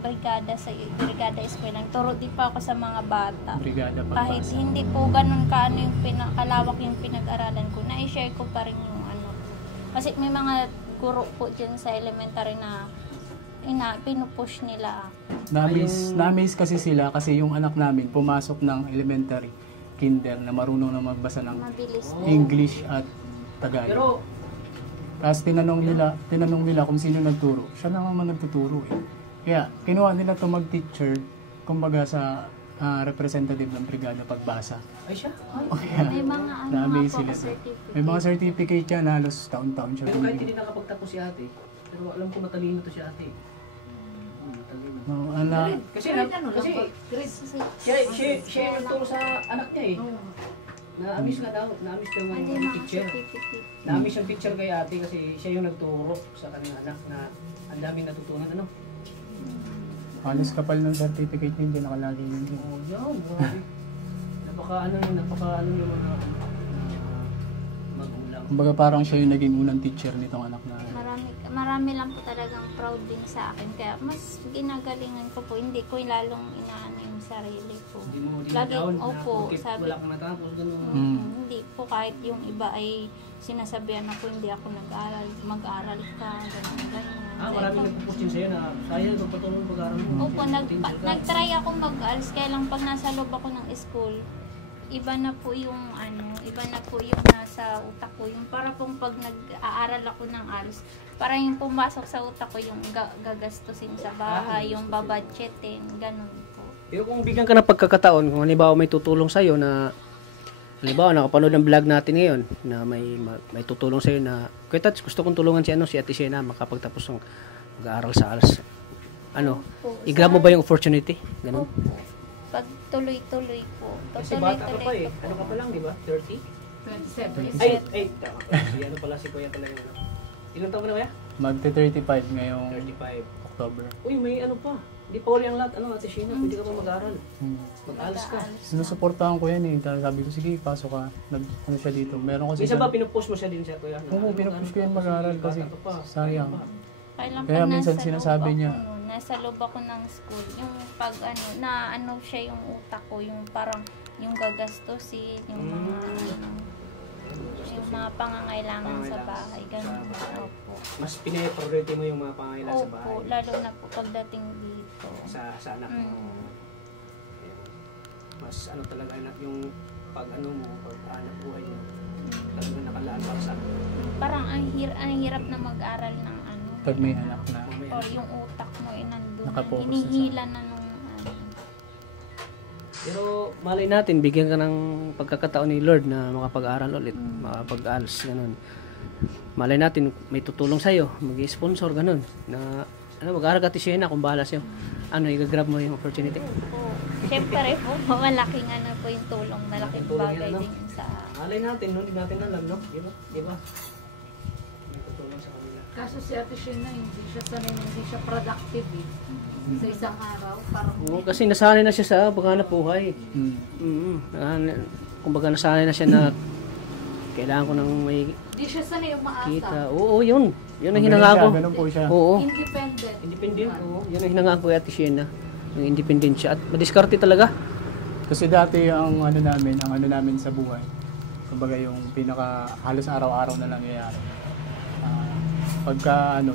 brigada school. Nagturo din po ako sa mga bata. Brigada pagbasa. Kahit hindi po ganun yung kalawak yung pinag-aralan ko, na-share ko pa rin yung kasi may mga guro po dyan sa elementary na pinupush nila. Na-amaze kasi sila kasi yung anak namin pumasok ng elementary, kinder na marunong na magbasa ng Mabilis. English at Tagalog. Tapos tinanong nila kung sino nagturo. Siya lang naman nagtuturo Kaya kinuha nila to mag-teacher kumbaga sa representative ng brigada pagbasa. Ay siya? May mga Na-amaze po sila. certificate. May mga certificate yan, halos taon-taon siya. Pero kahit hindi nakapagtapos si ate, pero alam ko matalino to si ate. Matalino. Kasi siya yung nagturo sa anak niya Na-amiss daw yung teacher. Na-amiss yung teacher kay ate kasi siya yung nagturo sa kanyang anak na ang daming natutunan Halos kapal ng certificate niya, hindi nakalagay yun. Grabe. Napaka yung mga magulang. Kumbaga parang siya yung naging unang teacher nitong anak na. Marami lang po talagang proud din sa akin. Kaya mas ginagalingan ko po. Hindi ko lalong inaano yung sarili ko. Hindi mo Lagi, down opo, na sabi, wala kang natapos. hindi po kahit yung iba ay sinasabihan ako hindi ako nag-aaral. Mag-aaral ka, ganyan. Marami nagpo-post din sa'yo na sayang pagpatuloy pag-aaral mo. Opo, nag-try ako mag-aaral. Kaya lang pag nasa loob ako ng school, iba na po yung nasa utak ko. Yung para pong pag nag-aaral ako ng ALS, parang yung pumasok sa utak ko yung gagastusin sa bahay, yung babudgetin, ganun po. Pero kung bigyan ka ng pagkakataon, kung halimbawa may tutulong sa'yo na halimbawa nakapanood ng vlog natin ngayon na may tutulong sa'yo na Kuya Tats, gusto kong tulungan si Ate Sheena makapagtapos ng mag-aaral sa ALS. I-grab mo ba yung opportunity? Ganun? Pag tuloy-tuloy po. Kasi bata ka pa Ano ka pa lang, di ba? 30? 27. Ay, tama pa. Ano pala si Kuya pala yung Ilang taon ka na kaya? Magte-35 ngayong 35. October. Uy, may ano pa. Di pa uli ang lahat. Ate Sheena, pwede ka pa mag-aaral. Mag-ALS ka. Sinusuportahan ko yan Sabi ko, sige, pasok ka. Ano siya dito. Meron kasi Isa ba pinupost mo siya din siya, Kuya? Oo, pinupost ko yan mag-aaral kasi sayang. Kaya minsan nasa sinasabi loob niya, nasa loob ako ng school, yung pag siya yung utak ko, yung parang yung gagastusin, yung mga pangangailangan sa bahay, ganun. Opo. Mas pinapriority mo yung mga pangangailangan sa bahay. Opo, lalo na po pagdating dito. Sa anak mo. Mas talaga yung pag pag-anak buhay mo. Talagang nakalaan para sa akin. Parang ang hirap na mag-aral ng pag may anak na. Or yung utak mo nandun. Nakapokus Hinihila na nung Pero malay natin, bigyan ka ng pagkakataon ni Lord na makapag-aral ulit, makapag-ALS, ganun. Malay natin, may tutulong sa'yo, mag-sponsor, ganun. Na, mag-aral ka Siena kung bahala sa'yo. I-grab mo yung opportunity. Siyempre po, malaking po yung tulong, malaking bagay din yun sa... Malay natin, no? Hindi natin alam, no? Di ba? May tutulong sa kanila. Kaso si Ate Sheena, hindi siya sanay, hindi siya productive eh. Sa isang araw, parang Oo, kasi nasanay na siya sa paghanap buhay. Kumbaga nasanay na siya na kailangan ko ng may hindi siya sanay umaasa. kita. Oo, yun. Yun ang hinanga ko. Ganun po siya. Oo. Independent. Independent. Oo. Yun ang hinanga ko kay Ate Sheena. Yung independent siya. At madiskarte talaga. Kasi dati ang ano namin sa buhay, kumbaga yung pinaka halos araw-araw na nangyayari.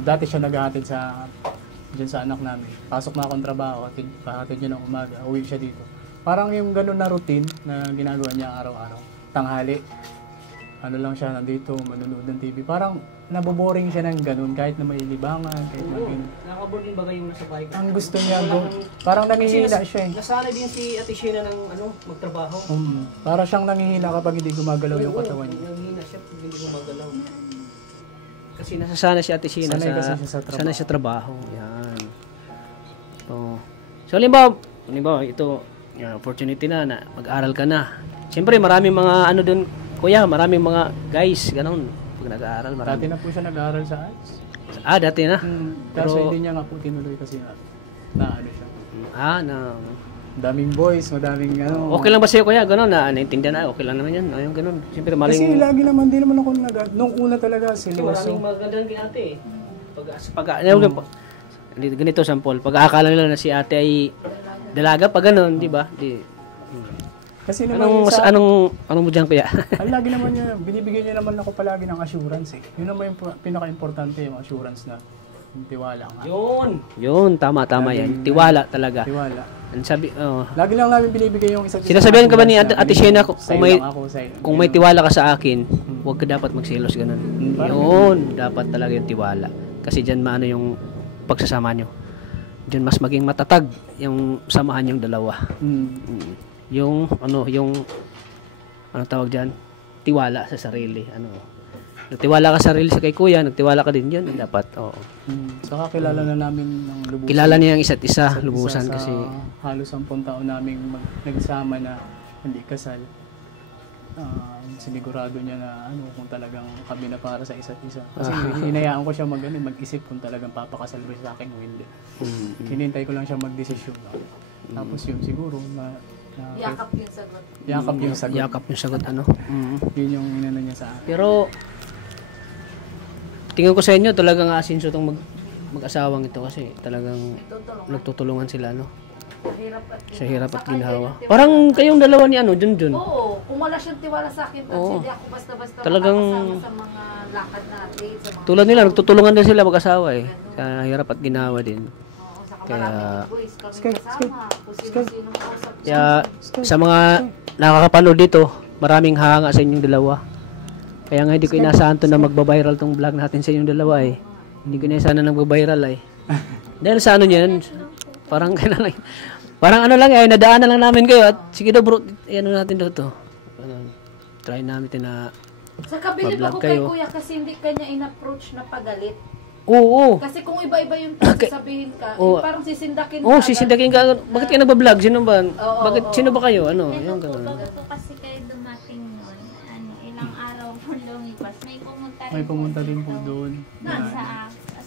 Dati siya naghahatid diyan sa anak namin. Pasok na akong trabaho, pahatid niya ng umaga, uwi siya dito. Parang yung ganun na routine na ginagawa niya araw-araw. Tanghali, lang siya nandito, manonood ng TV. Parang naboboring siya ng ganun kahit na may libangan, kahit na ganun. Nakakaboarding ba yung nasa bahay? Ang gusto niya, parang nangihina siya eh. Nasanay din si Ate Sheena ng magtrabaho. Para siyang nangihina kapag hindi gumagalaw yung katawan niya. Nanghihina siya pag hindi gumagalaw. Kasi nasasana si Ate Sheena Sanay kasi siya sa trabaho. Sanay sa trabaho. Yan. So, halimbawa, ito, opportunity na mag-aral ka na. Siyempre, maraming mga doon, kuya, maraming mga guys, ganun. Pag nag-aaral, marami. Dati na po siya nag-aaral sa ALS. Dati na? Kaso hindi niya nga po tinuloy kasi na siya. Daming boys, madaming Okay lang ba sa'yo, kuya? Ganun, naintindihan na. Okay lang naman yan. Ayun, ganun. Siyempre, Kasi lagi naman, di naman ako nung una talaga Kasi siloso. maraming magandang kay ate eh. Ganito, sampol. Pag-aakala nila na si ate ay dalaga, pag ganun, di ba? Kasi naman Anong mo dyan, kuya? lagi naman niya, binibigyan niya naman ako palagi ng assurance eh. Yun naman yung pinaka-importante, yung assurance na yung tiwala nga. Yun, tama yan. Tiwala talaga. Tiwala. Lagi lang namin binibigay yung isa't isa. Sinasabihan ka ba ni Ate Sheena kung may Yun. tiwala ka sa akin, huwag ka dapat magselos ganun. Yun, dapat talaga yung tiwala. Kasi diyan maano yung pagsasama nyo. Diyan mas maging matatag yung samahan yung dalawa. Yung tawag diyan? Tiwala sa sarili. Nagtiwala ka sa sarili sa kay kuya, nagtiwala ka din yun. Dapat, oo. Saka kilala na namin ng lubusan. Kilala niya ang isa't isa, lubusan sa kasi. Halos 10 taon namin nagsama na hindi kasal. Sinigurado niya na kung talagang kami na para sa isa't isa. Kasi hinayaan ko siya mag-isip kung talagang papakasal ba sa akin o hindi. Hinintay ko lang siya mag-desisyon. Tapos yun siguro yakap yung sagot. Yakap yung sagot, Yun yung inano niya sa akin. Pero tingin ko sa inyo talagang asinso tong mag-asawang ito kasi talagang nagtutulungan sila sa hirap at ginhawa. Parang kayong dalawa ni Junjun. Oo, kung wala siyang tiwala sa akin, hindi ako basta-basta talagang makakasama sa mga lakad natin, sa mga tulad nila, nagtutulungan din sila mag-asawa eh. Sa hirap at ginhawa din. Kaya sa mga nakakapanood dito, maraming hanga sa inyong dalawa. Kaya nga hindi ko inaasahan to na magbabiral tong vlog natin sa inyong dalawa eh. Hindi ko inaasahan na nagbabiral eh. Dahil sa niyan, parang lang. Parang nadaanan lang namin kayo at sige daw bro, natin daw to. Try namin na sa kabilib ako kay kuya kasi hindi kanya in-approach na pagalit. Oo. Kasi kung iba-iba yung sabihin ka, parang sisindakin ka. Sisindakin ka. Bakit ka nagba-vlog? Sino ba? Sino ba kayo? Yung ganun. Bago po kasi kayo dumating noon, ilang araw po lumipas, may pumunta din po doon.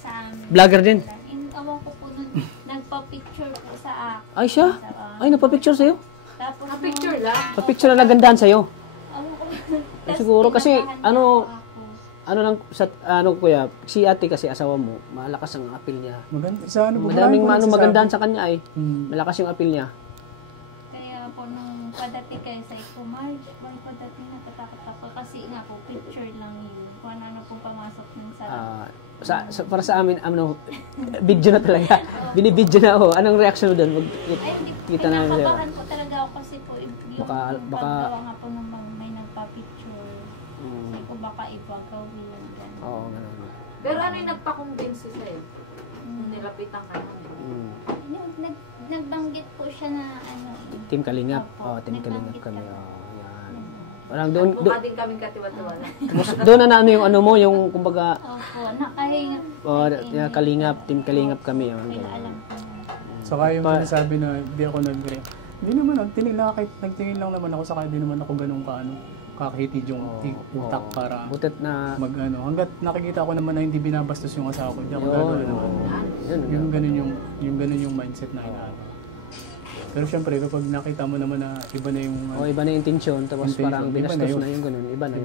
Sa amin. Vlogger din? Awan ko po nun, nagpa-picture po sa akin. Ay siya? Ay, nagpa-picture sa'yo? Tapos picture lang? Pa-picture na nagandahan sa'yo? Awan ko. Siguro kasi, kuya, si ate kasi asawa mo, malakas ang appeal niya. Madaming magandahan sa kanya ay. Malakas yung appeal niya. Kaya po nung padati kayo sa March, padati natatakot ako kasi nga po, picture lang yun. Kung ano pong pamasok ng para sa amin, video na talaga. Binibidyo na ako. Anong reaction mo doon? Kita na pinakabahan po talaga ako kasi po yung baka nga po nung may nagpa-picture. Kasi po baka iba gawin. Oo, ganun. Pero ano yung nagpa-convince sa'yo? Nilapitan ka na. Nagbanggit po siya na Team Kalingap. Opo. Team Kalingap Nagbanggit kami. kami. Yan. Parang doon, Mukha din kaming katiwa-tiwala. doon na ano yung ano mo, yung kumbaga, Opo, nakahinga. yung Kalingap, Team Kalingap kami. Yun. Kaya alam ko. Saka yung sinasabi na hindi ako hindi naman, nagtingin lang naman ako, saka hindi naman ako ganun kakahitid yung utak para Butit na, hanggat nakikita ko naman na hindi binabastos yung asawa ko, hindi ako gagawin naman. yun. Yung ganun yung mindset na inaano. Pero syempre, kapag nakita mo naman na iba na yung Iba na yung intensyon, tapos Intention, parang iba binastos na yun. na yung ganun. Iba na yun.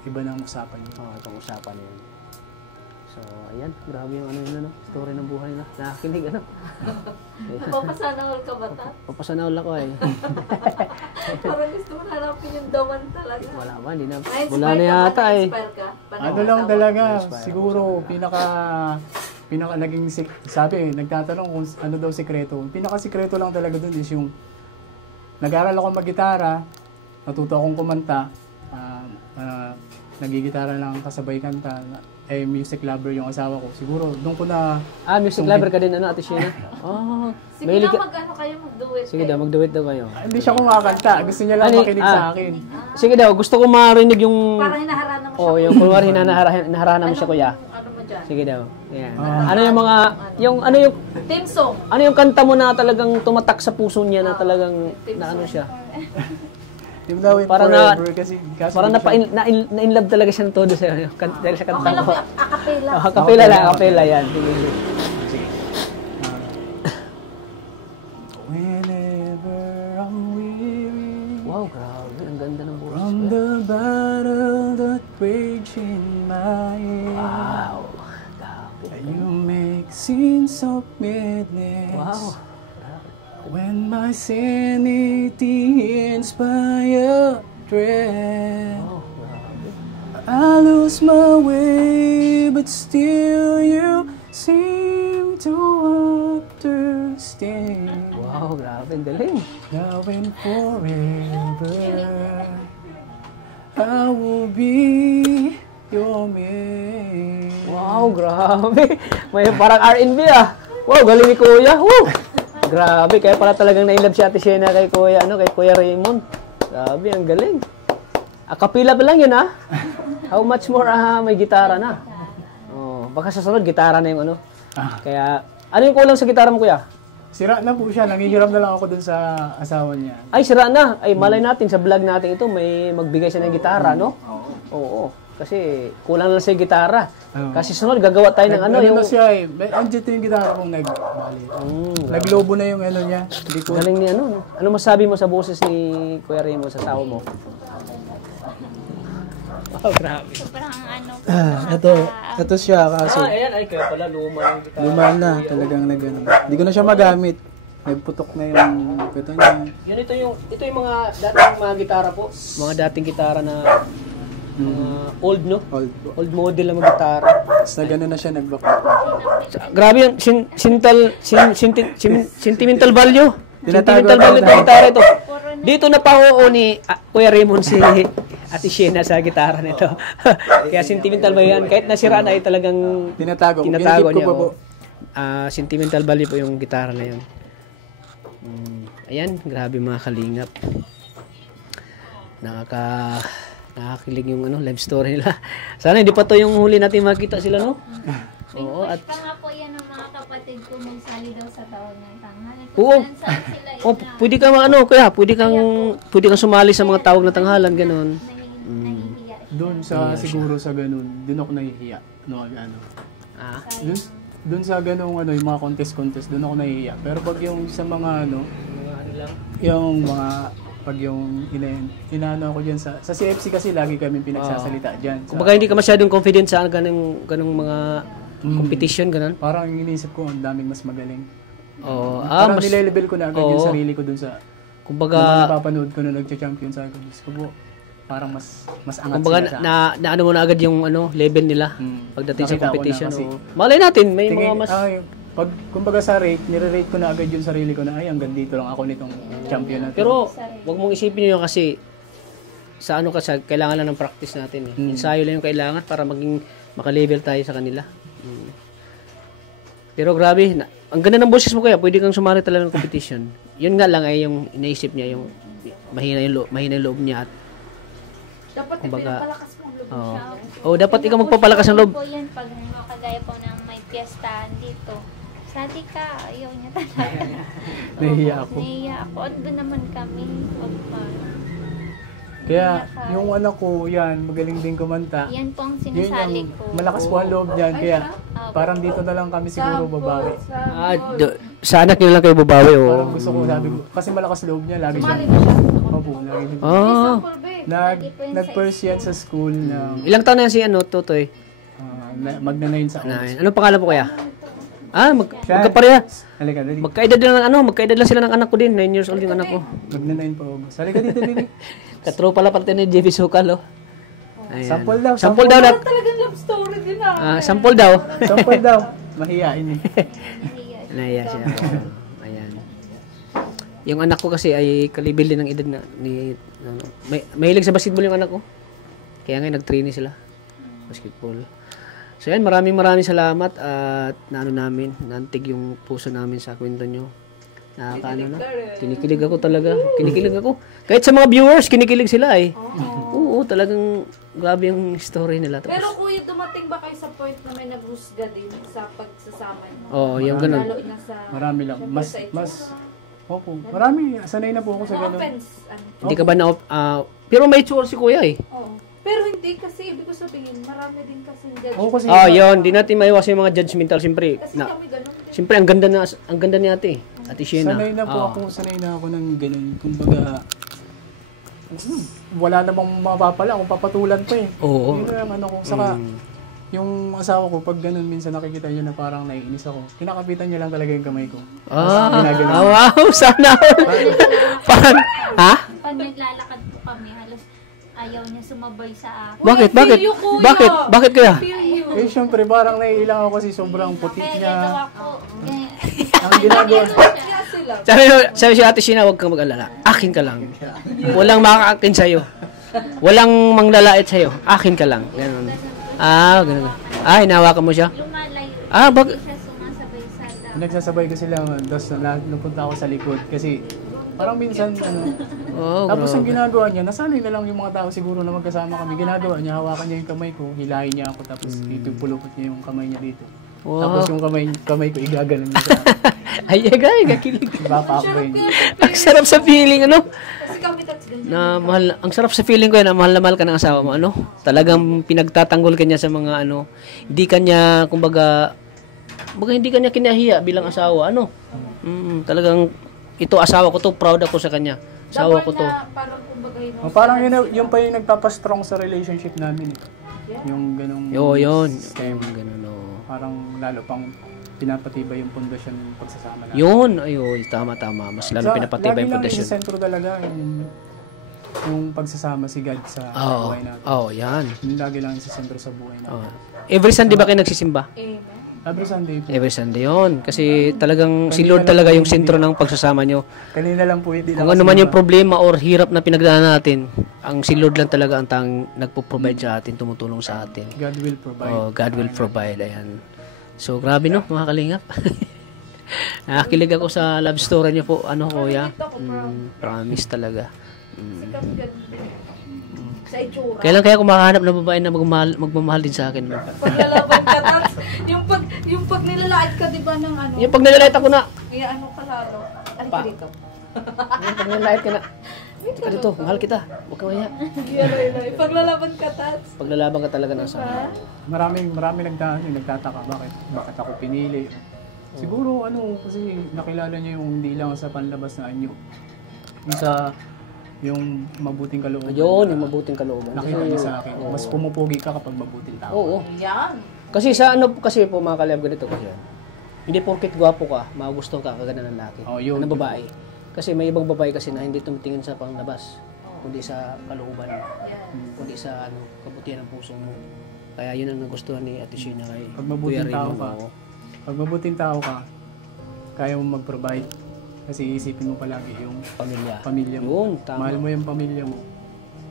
iba ng usapan yun. Itong usapan na yun. So, ayan, grabe yung ano yun, ano, story ng buhay na. Nakakinig, ano. Papasanahol ka ba, ta? Papasanahol ako eh. Parang gusto mo hanapin yung dawan talaga. Wala ba, hindi na. Na-inspire Wala na ka ba? yata eh. Na-inspire ka? Ano lang talaga, siguro pinaka naging sabi, nagtatanong kung ano daw sikreto. Pinaka-sikreto lang talaga dun is yung nag-aral ako mag-gitara, natuto akong kumanta, nagigitara lang kasabay kanta, music lover yung asawa ko. Siguro doon ko na Music lover ka din, ano, Ate Sheena? Oh, Sige mahilig na, ka. mag-ano kayo, mag-duet Sige kayo. daw, mag-duet daw kayo. hindi siya kumakanta, gusto niya lang makinig sa akin. Sige daw, gusto ko marinig yung... Parang hinaharana mo siya. Oo, yung kunwari hinaharana mo siya, kuya. Ano mo dyan? Sige daw. Yan. Ano yung mga... Team song. Ano yung kanta mo na talagang tumatak sa puso niya na talagang na ano siya? Team Lawin Parang forever kasi Parang na in love talaga siya ng todo sa dahil sa kanta Okay lang mo. po, acapella. Kapela lang, kapela yan. Sige. Whenever I'm weary Wow, grabe. Ang ganda ng boses. from the battle that rage in my head, Wow. Grabe. you make scenes of madness. Wow. When my sanity inspire dread, Wow, grabe. I lose my way, but still you seem to understand. Wow, grabe. Ang galing. Now and forever, I will be your man. Wow, grabe. May parang R&B ah. Wow, galing ni Kuya. Woo! Grabe, kaya pala talagang na-inlove si Ate Sheena kay Kuya, kay Kuya Raymond. Grabe, ang galing. Akapila pa lang yun ah. How much more may gitara na. Oh, baka sa sunod gitara na yung ano. Kaya, ano yung kulang sa gitara mo, Kuya? Sira na po siya. Nangihiram na lang ako dun sa asawa niya. Ay, sira na. Ay, malay natin sa vlog natin ito, may magbigay siya ng gitara, no? Oo. Kasi kulang lang sa gitara. Kasi sunod, gagawa tayo ng ano, yung... na siya eh. Andiyan yung gitara kong nagbali. Naglobo na yung ano niya. Hindi ko... Galing ni ano, no? Ano masabi mo sa boses ni Kuya Raymond sa asawa mo? Oh, grabe. Sobrang ano po. Ito siya kaso. Ayan, ay, kaya pala luma yung gitara. Luma na talagang nagano. Hindi ko na siya magamit. Nagputok na yung pito niya. Yun, ito yung mga dating mga gitara po. Mga dating gitara na old, no? Old model na mga gitara. Basta gano'n na siya nagbak. Grabe yun, sentimental value. Tinatago Sentimental value ako ng gitara ito. Dito na pa ni Kuya Raymond si Ate Sheena sa gitara nito. Kaya sentimental value yan. Kahit nasira na ay talagang Tinatago. tinatago Ginigip niya. ko pa po. Sentimental value po yung gitara na yun. Ayan, grabe mga kalingap. Nakakilig yung live story nila. Sana hindi pa to yung huli natin makita sila, no? Oo, at Pa nga po yan ng mga kapatid ko magsali daw sa taon ng tanghali. Oo. Saan sila pwede kang pwede kang sumali sa mga tawag na tanghalan ganun. nahihiya. Doon sa siguro sa ganun, doon ako nahihiya. Ano. Ah, Doon sa ganung yung mga contest, doon ako nahihiya. Pero pag yung sa mga yung mga pag yung inaano ako diyan sa CFC kasi lagi kami pinagsasalita diyan. kumbaga hindi ka masyadong confident sa ganung mga competition ganun. Parang iniisip ko ang daming mas magaling. Oo. Parang Mas nile-level ko na agad yung sarili ko doon sa kumbaga napapanood ko na nagcha-champion sa akin. Gusto ko parang mas angat kumbaga sila sa na ano mo na agad yung level nila pagdating sa Nakita ko na competition. kasi. Oo. Malay natin may mga tingin, mas pag kumbaga sa rate, nire-rate ko na agad yung sarili ko na ay hanggang dito lang ako nitong champion na to. pero wag mong isipin yun kasi sa ano kasi kailangan lang ng practice natin eh. Ensayo lang yung kailangan para maging maka-level tayo sa kanila. Pero grabe, ang ganda ng boses mo kaya, pwede kang sumali talaga ng competition. Yun nga lang ay yung inaisip niya, yung mahina yung loob niya at Dapat kumbaga, pinapalakas mo ang loob oo. siya. Oh, dapat ikaw magpapalakas ng loob. Po yan pag kagaya po ng may piyestahan dito. Sati ka, ayaw niya talaga. Nahihiya ako. Nahiya ako. Ando naman kami. Wag pa. Kaya yung anak ko, yan, magaling din kumanta. Yan po ang Yun sinasali yung ko. malakas po ang loob niyan. Kaya parang dito na lang kami siguro babawi. Sa anak niyo lang kayo babawi, Parang oh. gusto ko, sabi ko, kasi malakas loob niya, lagi siya. Sumali ba siya? Opo, lagi siya. Ah, Nag-first yan sa school na ilang taon na yan si Totoy? magna-9 sa Na, August. anong pangalan po kaya? Magkapareha. Halika, dali. Magkaedad lang sila ng anak ko din. 9 years old yung anak ko. Magna-9 pa August. Halika dito, dali. Katropa pala pala ni JV Sukal, oh. Ayan. Sample daw. Sample daw. Talagang love story din Sample daw. Sample daw. Mahihain eh. Nahiya siya. Ayan. Yung anak ko kasi ay kalibil din ng edad na ni mahilig sa basketball yung anak ko. Kaya ngayon nag-trainee sila. Basketball. So yan, maraming salamat at naantig yung puso namin sa kwento nyo. Kinikilig ako talaga. Kinikilig ako. Kahit sa mga viewers, kinikilig sila eh. Oo, talagang grabe yung story nila. Tapos, Pero kuya, dumating ba kayo sa point na may naghusga din sa pagsasama niyo? oo, yung ganun. Lalo na sa... Marami lang. Opo. Marami. Sanay na po ako sa No ganun. offense. Hindi ka ba na... pero may tsura si kuya eh. Oo. Pero hindi kasi, ibig ko sabihin, marami din kasi judge. Oo, kasi Yun. Di natin maiwasan yung mga judgmental. Siyempre, Kasi kami ganun din. siyempre ang ganda ni ate. Ate Sheena. sanay na ako ng ganun. Kumbaga, wala namang mapapala kung papatulan pa eh. Oo. Yun ang ano ko. Saka, yung asawa ko, pag ganun minsan nakikita niya na parang naiinis ako, kinakapitan niya lang talaga yung kamay ko. Wow, sana all. Parang, ha? Pag naglalakad po kami, halos ayaw niya sumabay sa akin. Bakit? Uy, feel you, kuya. Bakit kaya? Feel you. Eh, syempre, parang naiilang ako kasi sobrang puti Kaya niya. ginawa ko. Ang ginagawa. Kaya sila. Sabi si Ate Sheena, huwag kang mag-alala. Akin ka lang. Walang makakaakin sa'yo. Walang manglalait sa'yo. Akin ka lang. Ganun. Ganun. Hinawakan mo siya? Lumalayo. Bakit? Hindi siya sumasabay sa daan. Nagsasabay ko sila, tapos napunta ako sa likod kasi parang minsan, tapos ang ginagawa niya, nasanay na lang yung mga tao siguro na magkasama kami. Ginagawa niya, hawakan niya yung kamay ko, hilahin niya ako, tapos itupulupot niya yung kamay niya dito. Wow. Tapos yung kamay ko, igagalan niya sa Ay, gakilig. baka-brain. Ang sarap sa feeling, ano? Kasi kami touch ganyan. Na mahal, ang sarap sa feeling ko yan, na mahal ka ng asawa mo, ano? Talagang pinagtatanggol ka niya sa mga, hindi ka niya, kumbaga, hindi ka niya kinahiya bilang asawa, ano? Talagang, ito asawa ko to, proud ako sa kanya. Asawa ko to. Parang kumbaga yun. Parang yun pa yung nagpapastrong sa relationship namin. Yung ganong... Yun. System. Ganun, Parang lalo pang pinapatibay yung pundasyon ng pagsasama namin. Yun, tama. Mas lalo pinapatibay yung Lagi pundasyon. lang sentro talaga yung pagsasama si God sa buhay natin. Yan. Yung lagi lang sa sentro sa buhay natin. Every Sunday ba kayo nagsisimba? Amen. Every Sunday po. Every Sunday yun. Kasi talagang si Lord talaga yung sentro ng pagsasama nyo. Kanina lang po hindi Kung ano man yung problema or hirap na pinagdaanan natin, ang si Lord lang talaga ang nagpo-provide sa atin, tumutulong sa atin. God will provide. God will provide. Ayan. So, grabe no, mga kalingap. Nakakilig ako sa love story niyo po, kuya. Promise talaga. Kasi kami ganun din. Sa itsura. Kailan kaya kumakahanap ng babae na magmamahal din sa akin? Paglalaban ka, Tats. Yung pag nilalait ka, di ba, ng ano? Yung pag nilalait ako na. Kaya ano ka lalo? Ay, dito. Yung pag nilalait ka na. Dito ka dito, mahal kita. Huwag ka maya. Paglalaban ka, Tats. Paglalaban ka talaga ng asawa. Marami nagtataka bakit ako pinili. Siguro kasi nakilala niya yung hindi lang sa panlabas na anyo. Yung mabuting kalooban. Yun, yung mabuting kalooban. Nakita niya sa akin. Mas pumupugi ka kapag mabuting tao. Oo. Yan. Kasi kasi po mga kalab ganito kasi. Hindi porket gwapo ka, magugustuhan ka kaganda ng lalaki. Yun. Ng babae. Kasi may ibang babae kasi na hindi tumitingin sa panglabas, kundi sa kalooban, kundi sa kabutihan ng puso mo. Kaya yun ang nagustuhan ni Ate Sheena kay Pag mabuting Kuya tao Raymond, ka, oo. pag mabuting tao ka, kaya mo mag-provide. Kasi isipin mo palagi yung pamilya mo. Yun, tama. Mahal mo yung pamilya mo.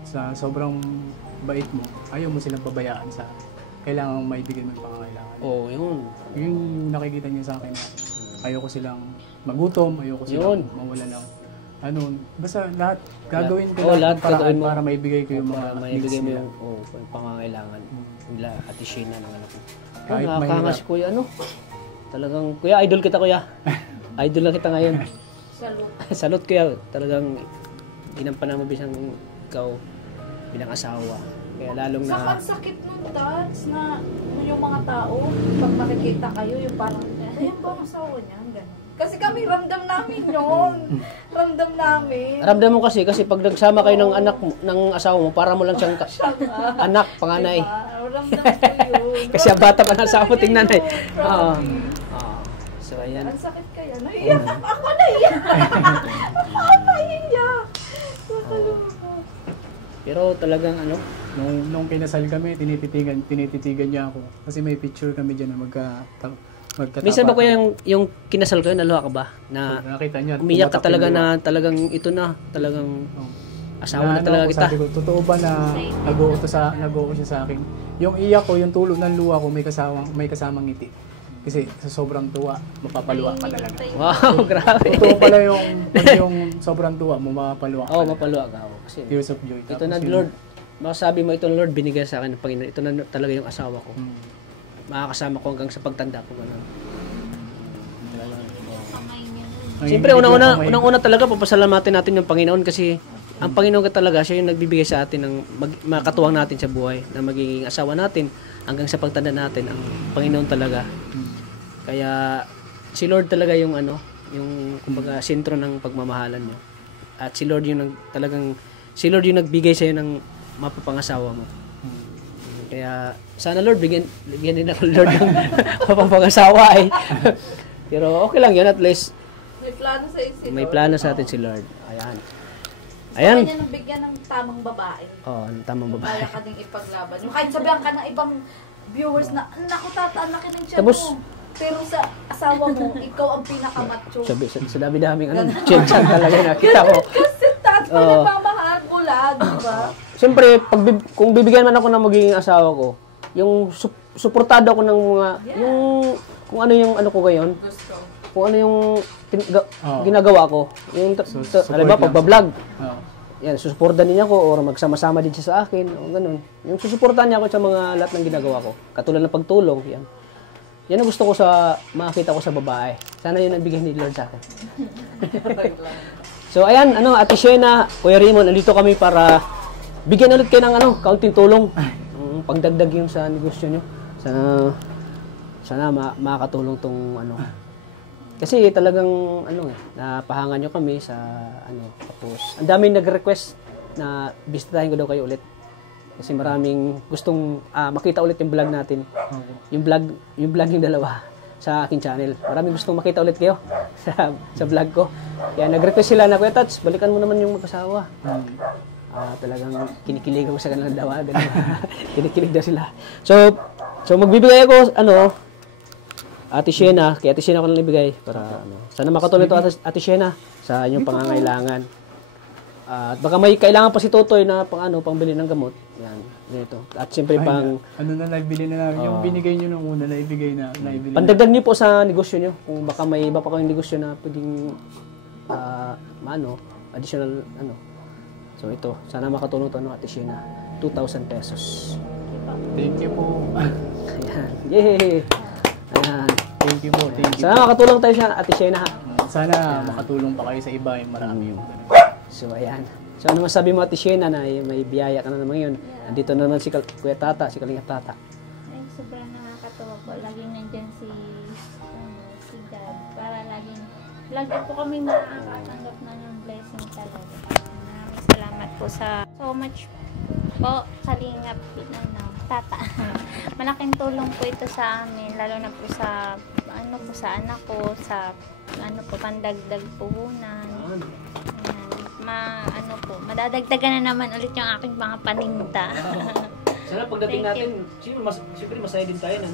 Sa sobrang bait mo, ayaw mo silang pabayaan sa kailangan may bigyan mo yung pangangailangan. Oo, yun. Yung nakikita niya sa akin. ayoko silang magutom, ayoko silang mawala ng basta lahat gagawin ko lahat ng paraan gagawin mo para maibigay ko yung mga needs maibigay mo nila. yung pangangailangan nila Ate Sheena ng anak ko. Kahit Nakakanga si Kuya, talagang, Kuya, idol kita, Kuya. Idol lang kita ngayon. Salute, Kuya. Talagang ginampanan mo bisang ikaw bilang asawa. Kaya lalong Saka na... ang sakit nun, Tats, na yung mga tao, pag makikita kayo, yung parang, ayan ba ang asawa niya? Ganun. Kasi kami, ramdam namin yun. Ramdam namin. Ramdam mo kasi pag nagsama kayo ng anak ng asawa mo, para mo lang siyang anak, panganay. Diba? Ramdam ko yun. Kasi ang bata pa ng asawa mo, tingnan eh. Oo. So, ayan. Ang sakit kaya. Naiiyak ako, naiiyak. Ako naiiyak. Nakalungkot. Pero talagang Nung kinasal kami, tinititigan niya ako. Kasi may picture kami dyan na magkatapat. minsan ba Kuya yung kinasal ko, naluha ka ba? Na Nakita niya. umiyak ka tumatak talaga yung luha. na talagang ito na, talagang asawa na Ano talaga ako, kita. Sabi ko, totoo ba na nag-uo siya sa akin? Yung iyak ko, yung tulo ng luha ko, may kasamang ngiti. Kasi sa sobrang tuwa, mapapaluwa ka talaga. Wow, grabe. Totoo pala yung sobrang tuwa mo, mapapaluwa ka. Oo, mapaluwa ka. Kasi Tears of joy. ito na, Lord, masasabi mo ito, Lord, binigay sa akin ng Panginoon. Ito na talaga yung asawa ko. Makakasama ko hanggang sa pagtanda ko. Kamay niya. Siyempre, unang-una talaga, papasalamatin natin yung Panginoon kasi ang Panginoon ka talaga, siya yung nagbibigay sa atin ng makatuwang natin sa buhay, na magiging asawa natin hanggang sa pagtanda natin, ang Panginoon talaga. Kaya si Lord talaga yung yung kumbaga sentro ng pagmamahalan mo. At si Lord yung si Lord yung nagbigay sa iyo ng mapapangasawa mo. Kaya sana Lord bigyan din ako Lord ng mapapangasawa eh. Pero okay lang 'yan, at least May plano sa isip. may plano sa atin si Lord. Ayan. Kanya nang bigyan ng tamang babae. Ang tamang babae. Kaya ka ding ipaglaban. Yung kahit sabihan ka ng ibang viewers na, naku tata, laki ng tiyan Tapos- mo. Pero sa asawa mo, ikaw ang pinakamacho. Sa dami-daming chat talaga nakita ko. Kasi tats, pag nagmamahal ko lang, di ba? Siyempre, kung bibigyan man ako ng magiging asawa ko, yung suportado ako ng mga, yung, kung ano yung ko ngayon, kung ano yung ginagawa ko, yung, alam ba, pagbablog, yan, susuportan niya ako, or magsama-sama din siya sa akin, o ganun. Yung susuportan niya ako sa mga lahat ng ginagawa ko, katulad ng pagtulong, yan. Yan ang gusto ko makakita ko sa babae. Sana yun ang bigay ni Lord sa akin. So, ayan, Ate Sheena, Kuya Raymond, nandito kami para bigyan ulit kayo ng kaunting tulong. Pagdagdag yung sa negosyo nyo. Sana makakatulong tong Kasi talagang napahangan nyo kami sa tapos ang daming nag-request na bisitahin ko daw kayo ulit. Kasi maraming gustong makita ulit yung vlog natin. Yung vlog yung dalawa sa aking channel. Maraming gustong makita ulit kayo sa vlog ko. Kaya nag-request sila na, Kuya Tats, balikan mo naman yung mag-asawa. Talagang kinikilig ako sa kanilang dawa. Kinikilig daw sila. So magbibigay ako, Ate Sheena, kaya Ate Sheena ko lang ibigay para sana makatulong ito Ate Sheena sa inyong pangangailangan. At baka may kailangan pa si Totoy na pangbili ng gamot. Yan, dito. At siyempre naibili na namin. Yung binigay nyo nung una, naibili na. Pandagdag niyo po sa negosyo niyo. Kung baka may iba pa kayong negosyo na pwedeng additional So ito, sana makatulong to Ate Sheena. 2,000 pesos. Thank you po. Ayan. Yay! Ayan. Thank you po. Thank you. Sana makatulong tayo sa Ate Sheena. Sana makatulong pa kayo sa iba. Yung marami yung So, ayan. So, ano masabi mo, Ate Sheena, na may biyaya ka na naman ngayon? Andito na naman si Kuya Tata, si Kalingap Tata. Ay, sobrang nakakatawa po. Laging nandyan si Dad. Para lagi po kami nakakatanggap na ng blessing talaga. Maraming salamat po so much po, Kalingap Tata. Malaking tulong po ito sa amin, lalo na po sa sa anak ko, sa pandagdag puhunan. Madadagdagan na naman ulit yung aking mga paninda. Sana pagdating natin, siyempre masaya din tayo na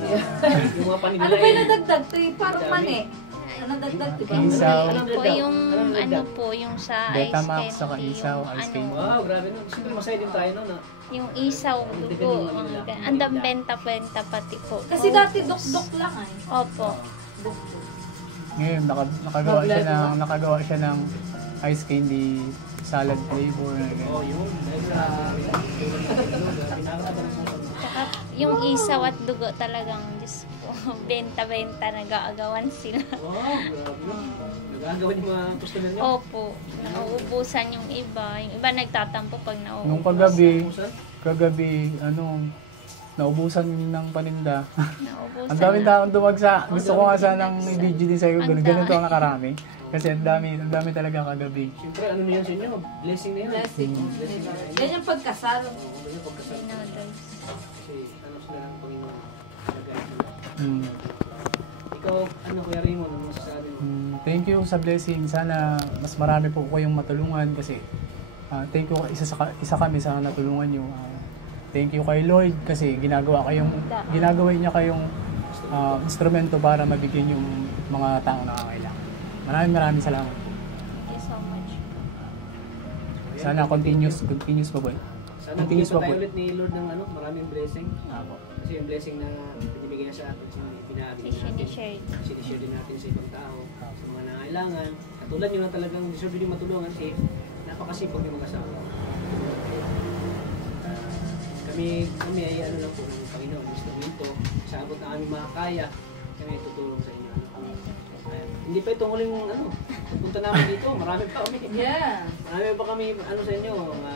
yung mga paninda. Ano ba yung nadagdag? Parang mani. Ano nadagdag? Isaw. Yung sa Betamax, ice saka candy. isaw, ice candy. Wow, grabe nun. Siyempre masaya din tayo no. Yung isaw, dugo. Andang benta pati po. Kasi dati dok-dok lang ay. Opo. Ngayon, nakagawa siya ng ice candy salad flavor. Oh, yun. Tsaka yung isaw at dugo talagang, Diyos ko, benta-benta, nag-aagawan sila. Wow, grabe. Nagagawa yung mga customer niyo? Opo, nauubusan yung iba. Yung iba nagtatampo pag nauubusan. Nung kagabi, naubusan ng paninda. Nauubusan Ang dami na. taong dumagsa. Gusto ko nga sanang i-video din sa'yo. Ganito ang nakarami. Kasi ang dami talaga kagabi. Siyempre, ano na yan sa inyo? Blessing na yan. Blessing. Yan yung pagkasal. Noodles. Kasi ano sila ng Panginoon. Mm. Ikaw, ano Kuya Raymond, ano masasabi mo? Thank you sa blessing. Sana mas marami po kayong matulungan kasi thank you isa kami sa natulungan niyo. Thank you kay Lord kasi ginagawa niya kayong instrumento para mabigyan yung mga taong nangangailangan. Maraming salamat. Thank you so much. Sana continuous pa po. Sana Continuous bigyan pa pa tayo po. ulit ni Lord ng maraming blessing. Apo. Kasi yung blessing na binibigay niya sa atin, pinahagi natin. Sinishare din natin sa ibang tao, sa mga nangailangan. Katulad nyo na talagang deserve din matulungan kasi napakasipag yung mag-asawa. Kami ay ano lang po ng Panginoon, instrumento, sa abot na aming makakaya, kami tutulong sa inyo. Hindi pa itong huling punta namin dito, marami pa kami. Yeah. Marami pa kami sa inyo,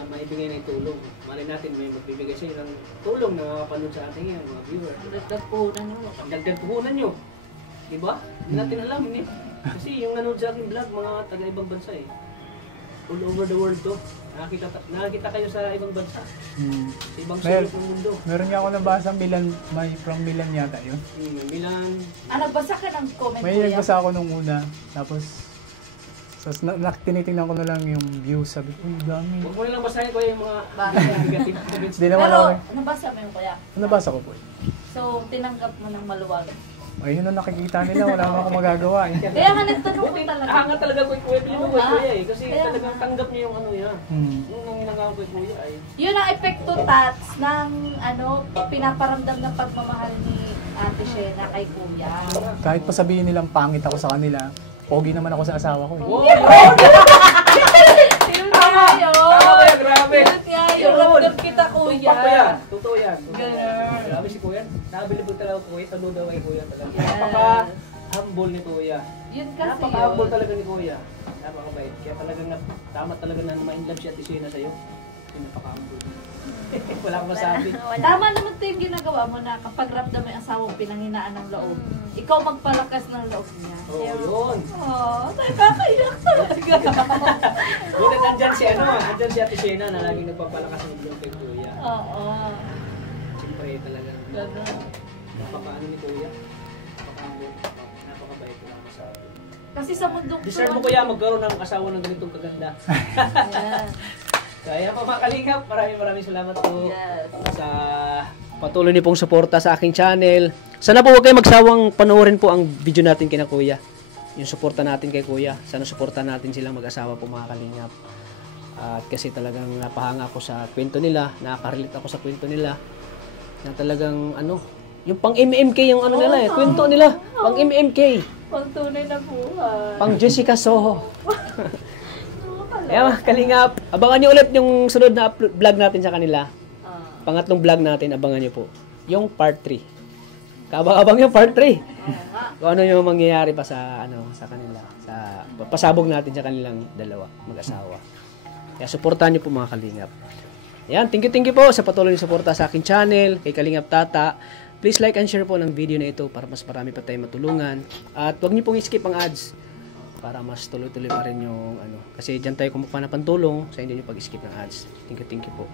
maibigay ng tulong. Malay natin may magbibigay sa inyo ng tulong na makapanood sa ating ngayon, mga viewers. Dagdag puhunan nyo. Ang dagdag puhunan nyo. Diba? Hindi natin alam, hindi. Kasi yung nanood sa aking vlog, mga taga-ibang bansa eh. All over the world to. Nakakita kayo sa ibang bansa. Sa ibang sulok ng mundo. Meron nga ako nabasa from Milan yata yun. Milan. Nagbasa ka ng comment May nagbasa ako nung una. Tapos tinitingnan ko na lang yung views. Sabi ko, dami. Huwag mo lang basahin ko yung mga negative comments. Hindi naman Pero, ako. nabasa mo yung kuya. Nabasa ko po. So, tinanggap mo ng maluwag. Ayun ang nakikita nila. Wala naman akong magagawa eh. Kaya nga nagtanong ko talaga. Hangat talaga ko Kuya Billy mo Kuya eh. Kasi Kaya talagang nga. tanggap niya yung niya. Hmm. Yung ginagawa ko Kuya ay. Yun ang epekto, Tats, ng pinaparamdam ng pagmamahal ni Ate Shena kay kuya. Kahit pa sabihin nilang pangit ako sa kanila, pogi naman ako sa asawa ko eh. Wow! Yun nga yun. Tama Kuya, grabe! Yun nga yun. Ramdam kita, kuya. Totoo Kuya. Totoo yan. Ganun. Grabe si Kuya. Nakabilibog talaga Kuya. Tanong daw kay Kuya talaga. Yes. Napaka-humble ni Kuya. Yun kasi Napaka-humble yun. talaga ni Kuya. Napakabait. Kaya talagang tama talaga na ma-inlove si Ate Shena sa'yo. Kasi napaka-humble. Wala akong masabi. Tama naman ito yung ginagawa mo na kapag ramdam mo yung asawa mo pinanghinaan ng loob. Ikaw magpalakas ng loob niya. Oo, yun. Oh, tayo kakaiyak talaga. Buti andyan si andyan si Ate Shena na laging nagpapalakas ng blog kay Kuya. Oo. Siyempre talaga. Ganun. Napaka-ano ni Kuya. Napaka-humble. Napakabait. Wala akong masabi. Kasi sa mundong Deserve mo Kuya magkaroon ng asawa ng ganitong kaganda. Yes. Kaya pa mga kalingap, maraming salamat po Yes. sa patuloy niyo pong suporta sa aking channel. Sana po huwag kayo magsawang panoorin po ang video natin kina Kuya. Yung suporta natin kay Kuya. Sana suporta natin silang mag-asawa po mga kalingap. At kasi talagang napahanga ako sa kwento nila, nakaka-relate ako sa kwento nila. Na talagang yung pang MMK yung nila eh, kwento nila, pang MMK. Pang tunay na buhay. Pang Jessica Soho. Kaya mga kalingap, abangan nyo ulit yung sunod na vlog natin sa kanila. Pangatlong vlog natin, abangan nyo po. Yung part 3. Kabang-abang yung part 3. Kung ano yung mangyayari pa sa kanila. Pasabog natin sa kanilang dalawa, mag-asawa. Kaya supportahan nyo po mga kalingap. Ayan, thank you po sa patuloy na suporta sa aking channel, kay Kalingap Tata. Please like and share po ng video na ito para mas marami pa tayong matulungan. At huwag nyo pong i-skip ang ads para mas tuloy-tuloy pa rin yung kasi dyan tayo kumukuha na pantulong sa hindi nyo pag-skip ng ads. Thank you po.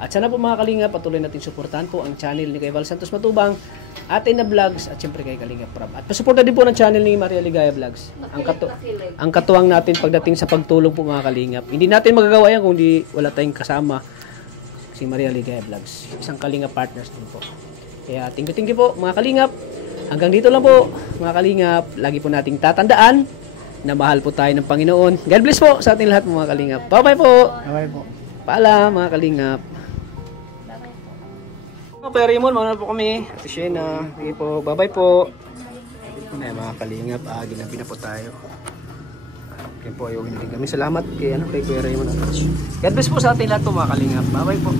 At sana po mga Kalingap, patuloy natin suportahan po ang channel ni Kay Val Santos Matubang, Ate na Vlogs, at syempre kay Kalingap Prab. At pasuporta din po ng channel ni Maria Ligaya Vlogs. Ang katuwang natin pagdating sa pagtulong po mga Kalingap. Hindi natin magagawa yan kung di wala tayong kasama si Maria Ligaya Vlogs. Isang Kalingap partners din po. Kaya thank you po mga Kalingap. Hanggang dito lang po mga Kalingap. Lagi po nating tatandaan na mahal po tayo ng Panginoon. God bless po sa ating lahat mga Kalingap. Bye-bye po. Bye po. Paalam mga Kalingap. Kuya Raymond, mga po kami. Ate Shena. Sige po. Bye-bye po. Ay, mga kalingap, ginabi na po tayo. Kaya po, ayaw din kami. Salamat kay, kay Kuya Raymond. God bless po sa ating lahat po mga kalingap. Bye-bye po.